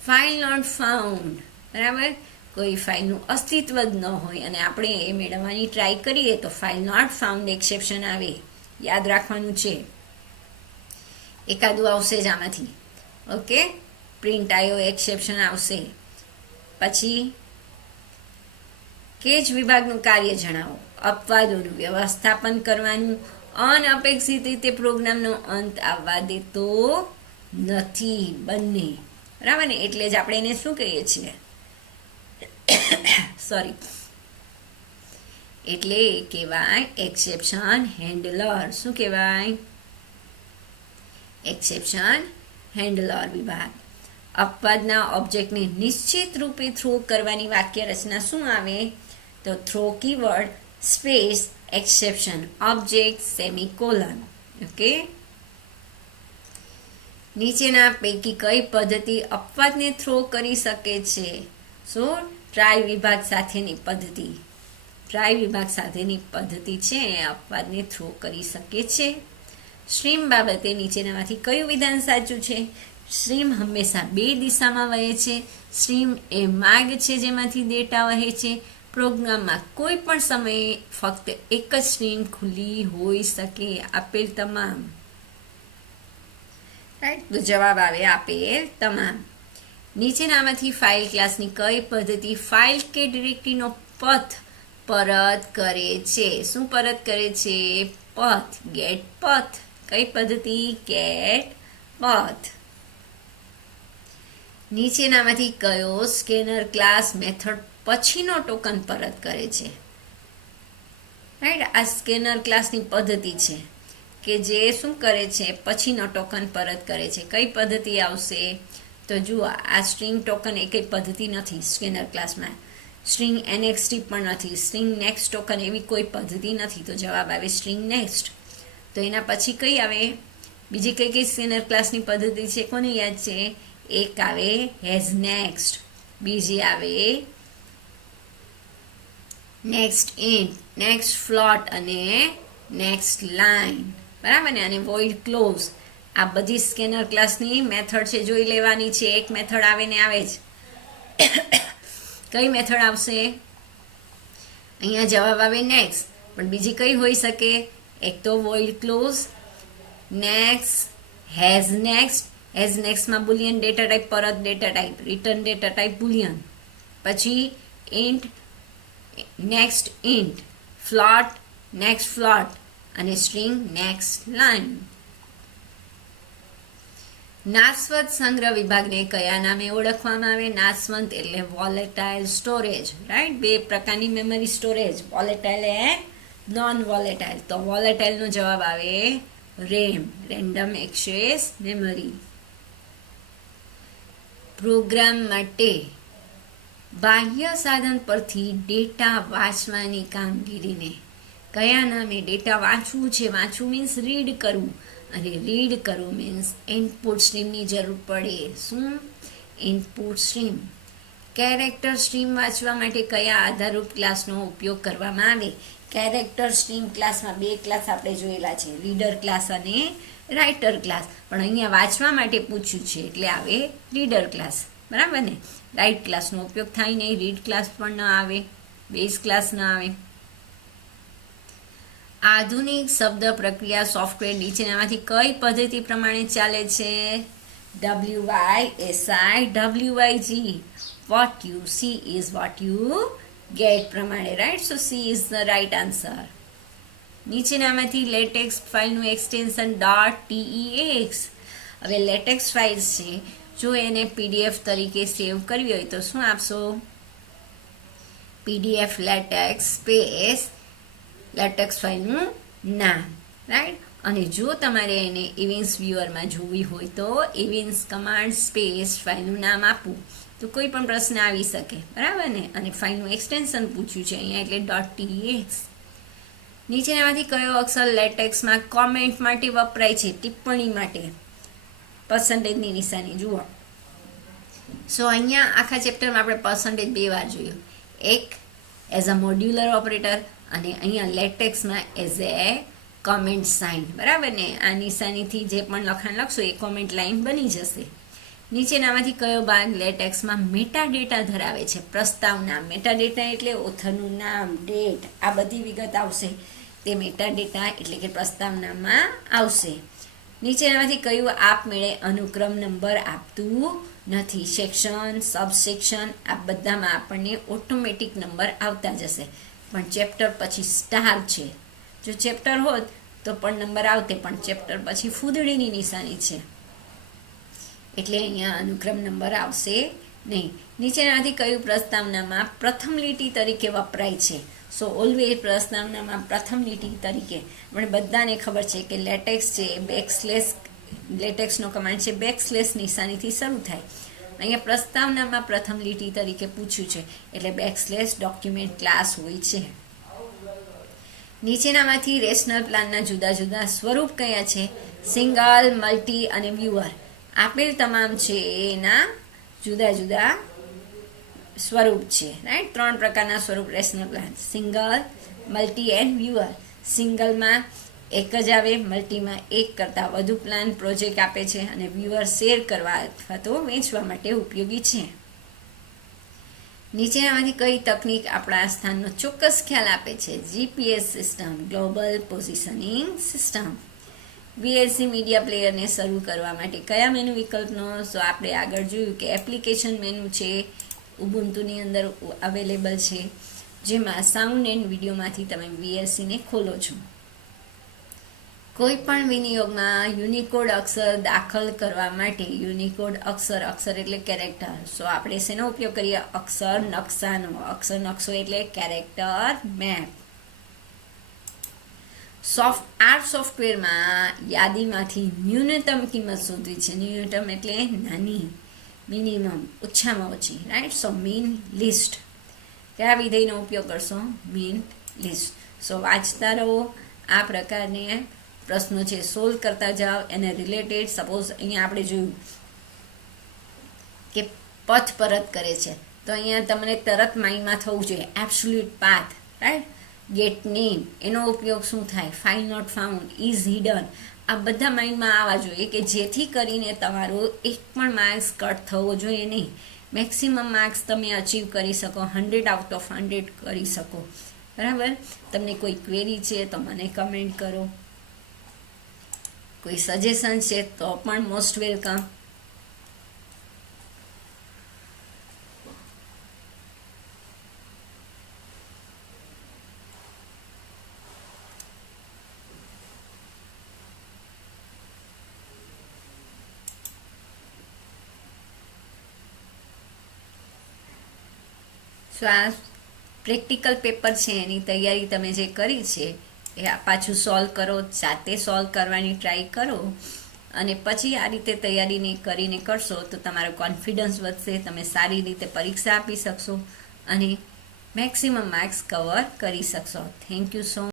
ફાઇલ નોટ ફાઉન્ડ, બરાબર? કોઈ ફાઇલનું અસ્તિત્વ જ ન હોય અને આપણે એ મેળવવાની ટ્રાય કરીએ તો ફાઇલ નોટ ફાઉન્ડ એક્સેપ્શન આવે. યાદ રાખવાનું છે. એકાદું આવશે જ આમાંથી. ઓકે, પ્રિન્ટ આયો એક્સેપ્શન આવશે. પછી કેચ વિભાગનું કાર્ય જણાવો. અપવાદોનું વ્યવસ્થાપન કરવાનું. અનઅપેક્ષિત રીતે પ્રોગ્રામનો અંત આવવા દેતો નથી. બંને, બરાબર ને? એટલે જ આપણે એને શું કહીએ છીએ? સોરી, એટલે કહેવાય એક્સેપ્શન હેન્ડલર. શું કહેવાય? એક્સેપ્શન હેન્ડલર વિભાગ. અપવાદના ઓબ્જેક્ટને નિશ્ચિત રૂપે થ્રો કરવાની વાક્ય રચના શું આવે? તો throw keyword space exception object semicolon. Okay, નીચેના પૈકી કઈ પદ્ધતિ અપવાદને થ્રો કરી શકે છે? શું? ટ્રાય વિભાગ સાથેની પદ્ધતિ. ટ્રાય વિભાગ સાથેની પદ્ધતિ છે અપવાદને થ્રો કરી શકે છે. સ્ટ્રીમ બાબતે નીચેનામાંથી કયું વિધાન સાચું છે? સ્ટ્રીમ હંમેશા 2 દિશામાં વહે છે. સ્ટ્રીમ એ માર્ગ છે જેમાંથી ડેટા વહે છે. પ્રોગ્રામમાં કોઈ પણ સમયે ફક્ત એક જ સ્ટ્રીમ ખુલ્લી હોઈ શકે. આપેલ તમામ, રાઈટ? તો જવાબ આવે આપેલ તમામ. નીચેનામાંથી ફાઇલ ક્લાસની કઈ પદ્ધતિ ફાઇલ કે ડિરેક્ટરીનો પથ પરત કરે છે? શું પરત કરે છે? પથ. ગેટ પથ. કઈ પદ્ધતિ? ગેટ પથ. નીચેનામાંથી કયો સ્કેનર ક્લાસ મેથડ પછીનો ટોકન પરત કરે છે? રાઈટ? આ સ્કેનર ક્લાસની પદ્ધતિ છે કે જે શું કરે છે? પછીનો ટોકન પરત કરે છે. કઈ પદ્ધતિ આવશે? તો જુઓ, આ સ્ટ્રિંગ ટોકન એ કઈ પદ્ધતિ નથી સ્કેનર ક્લાસમાં. સ્ટ્રિંગ એનએક્સટી પણ નથી. સ્ટ્રિંગ નેક્સ્ટ ટોકન એવી કોઈ પદ્ધતિ નથી. તો જવાબ આવે સ્ટ્રિંગ નેક્સ્ટ. તો એના પછી કઈ આવે? બીજી કઈ કઈ સ્કેનર ક્લાસની પદ્ધતિ છે? કોને યાદ છે? એક આવે હેઝ નેક્સ્ટ, બીજી આવે નેક્સ્ટ ઇન્ટ, નેક્સ્ટ ફ્લોટ અને નેક્સ્ટ લાઇન. બરાબર ને? અને વોઇડ ક્લોઝ. આ બધી સ્કેનર ક્લાસની મેથડ છે, જોઈ લેવાની છે. એક મેથડ આવે ને આવે જ. કઈ મેથડ આવશે? અહીંયા જવાબ આવે નેક્સ્ટ, પણ બીજી કઈ હોઈ શકે? એક તો void close, next, has next. હેઝ નેક્સ્ટમાં બુલિયન ડેટા ટાઈપ, પરત data type, return data type boolean. પછી int, next int, float, next float અને સ્ટ્રિંગ નેક્સ્ટ લાઇન. નાશવંત સંગ્રહ વિભાગને કયા નામે ઓળખવામાં આવે? નાશવંત એટલે વોલેટાઇલ સ્ટોરેજ, રાઈટ? 2 પ્રકારની memory storage, volatile and non volatile. તો વોલેટાઇલનો જવાબ આવે RAM, random access memory. Program માટે બાહ્ય સાધન પરથી ડેટા વાંચવાની કામગીરીને કયા નામે? ડેટા વાંચવું છે. વાંચવું મીન્સ રીડ કરવું, અને રીડ કરવું મીન્સ ઇનપુટ સ્ટ્રીમની જરૂર પડે. શું? Input stream. કેરેક્ટર સ્ટ્રીમ વાંચવા માટે કયા આધારરૂપ ક્લાસનો ઉપયોગ કરવામાં આવે? કેરેક્ટર સ્ટ્રીમ ક્લાસમાં 2 ક્લાસ આપણે જોયેલા છે, રીડર ક્લાસ અને રાઇટર ક્લાસ. પણ અહીંયા વાંચવા માટે પૂછ્યું છે એટલે આવે રીડર ક્લાસ. બરાબર ને? રાઇટ ક્લાસનો ઉપયોગ થાય નહીં, રીડ ક્લાસ પણ ન આવે, બેઝ ક્લાસ ન આવે. આધુનિક શબ્દ પ્રક્રિયા સોફ્ટવેર નીચેનામાંથી કઈ પદ્ધતિ પ્રમાણે ચાલે છે? WYSI, WYG. What you see is what you get પ્રમાણે, right? So C is the right answer. નીચેનામાંથી લેટેક્સ ફાઇલનું એક્સટેન્શન .tex. હવે લેટેક્સ ફાઇલ છે, જો એને PDF તરીકે સેવ કરવી હોય તો શું આપશો? PDF લેટેક્સ સ્પેસ લેટેક્સ ફાઇલનું નામ, રાઈટ? અને જો તમારે એને ઇવેન્ટ્સ વ્યુઅરમાં જોવી હોય તો ઇવેન્ટ્સ કમાન્ડ સ્પેસ ફાઇલનું નામ આપવું તો કોઈ પણ પ્રશ્ન આવી શકે. બરાબર ને? અને ફાઇલનું એક્સટેન્શન પૂછ્યું છે અહીંયા એટલે .tex. નીચેનામાંથી કયો અક્ષર લેટેક્સમાં કોમેન્ટ માટે વપરાય છે? ટિપ્પણી માટે. પર્સન્ટેજની નિશાની જુઓ. સો અહીંયા આખા ચેપ્ટરમાં આપણે પર્સન્ટેજ 2 વાર જોયું, એક એઝ અ મોડ્યુલર ઓપરેટર અને અહીંયા લેટેક્સમાં એઝ એ કોમેન્ટ સાઇન. બરાબર ને? આ નિશાનીથી જે પણ લખાણ લખશો એ કોમેન્ટ લાઇન બની જશે. નીચેનામાંથી કયો ભાગ લેટેક્સમાં મેટા ડેટા ધરાવે છે? પ્રસ્તાવના. મેટા ડેટા એટલે ઓથરનું નામ, ડેટ, આ બધી વિગત આવશે તે મેટા ડેટા એટલે કે પ્રસ્તાવનામાં આવશે. નીચેનામાંથી કયું આપમેળે અનુક્રમ નંબર આપતું નથી? સેક્શન, સબસેક્શન, આ બધામાં આપણને ઓટોમેટિક નંબર આવતા જશે. પણ ચેપ્ટર પછી સ્ટાર છે. જો ચેપ્ટર હોત તો પણ નંબર આવતે, પણ ચેપ્ટર પછી ફૂદડીની નિશાની છે એટલે અહીંયા અનુક્રમ નંબર આવશે નહીં. નીચેનામાંથી કયું પ્રસ્તાવનામાં પ્રથમ લીટી તરીકે વપરાય છે? સો ઓલવેઝ પ્રસ્તાવનામાં પ્રથમ લીટી તરીકે આપણે બધાને ખબર છે કે લેટેક્સ છે બેકસ્લેશ, લેટેક્સનો કમાન્ડ છે બેકસ્લેશ નિશાનીથી શરૂ થાય. અહીંયા પ્રસ્તાવનામાં પ્રથમ લીટી તરીકે પૂછ્યું છે એટલે બેકસ્લેશ ડોક્યુમેન્ટ ક્લાસ હોય છે. નીચેનામાંથી રેશનલ પ્લાનના જુદા જુદા સ્વરૂપ કયા છે? સિંગલ, મલ્ટી અને વ્યુઅર. આપેલ તમામ છે એના જુદા જુદા સ્વરૂપ છે, રાઈટ? 3 પ્રકારના સ્વરૂપ rational plan, single, multi and viewer. સિંગલમાં એક જ આવે, મલ્ટીમાં એક કરતાં વધુ પ્લાન પ્રોજેક્ટ આપે છે, અને વ્યુઅર શેર કરવા અથવા તો વેચવા માટે ઉપયોગી છે. નીચેનામાંથી કઈ તકનીક આપણા સ્થાનનો ચોક્કસ ખ્યાલ આપે છે? GPS system, global positioning system. VLC media પ્લેયરને શરૂ કરવા માટે કયા મેનુ વિકલ્પનો? તો આપણે આગળ જોયું કે એપ્લિકેશન મેનુ છે, ઉબુન્ટુની અંદર અવેલેબલ છે, જેમાં સાઉન્ડ એન્ડ વિડીયોમાંથી તમે VLCને ખોલો છો. કોઈ પણ વિનિયોગમાં યુનિકોડ અક્ષર દાખલ કરવા માટે યુનિકોડ અક્ષર, અક્ષર એટલે કેરેક્ટર. સો આપણે શેનો ઉપયોગ કરીએ? અક્ષર નકશાનો. અક્ષર નકશો એટલે કેરેક્ટર મેપ. આ સોફ્ટવેરમાં યાદીમાંથી ન્યૂનતમ કિંમત શોધવી છે. ન્યૂનતમ એટલે નાની, મિનિમમ ઓછામાં ઓછી, રાઈટ? સો મીન લિસ્ટ. કયા વિધેયનો ઉપયોગ કરશો? Mean list. સો વાંચતા રહો, આ પ્રકારને પ્રશ્નો છે સોલ્વ કરતા જાઓ. એને રિલેટેડ સપોઝ અહીંયા આપણે જોયું કે પથ પરત કરે છે તો અહીંયા તમને તરત માઇન્ડમાં થવું જોઈએ absolute path, right? Get name, એનો ઉપયોગ શું થાય? File not found, is hidden. આ બધા માઇન્ડમાં આવવા જોઈએ કે જેથી કરીને તમારો એક પણ માર્ક્સ કટ થવો જોઈએ નહીં. મેક્સિમમ માર્ક્સ તમે અચીવ કરી શકો, 100 આઉટ ઓફ 100 કરી શકો. બરાબર? તમને કોઈ ક્વેરી છે તો મને કમેન્ટ કરો, કોઈ સજેશન છે તો પણ મોસ્ટ વેલકમ. સો આ પ્રેક્ટિકલ પેપર છે એની તૈયારી તમે જે કરી છે એ પાછું સોલ્વ કરો, જાતે સોલ્વ કરવાની ટ્રાય કરો અને પછી આ રીતે તૈયારીને કરીને કરશો તો તમારો કોન્ફિડન્સ વધશે, તમે સારી રીતે પરીક્ષા આપી શકશો અને મેક્સિમમ માર્ક્સ કવર કરી શકશો. Thank you so much.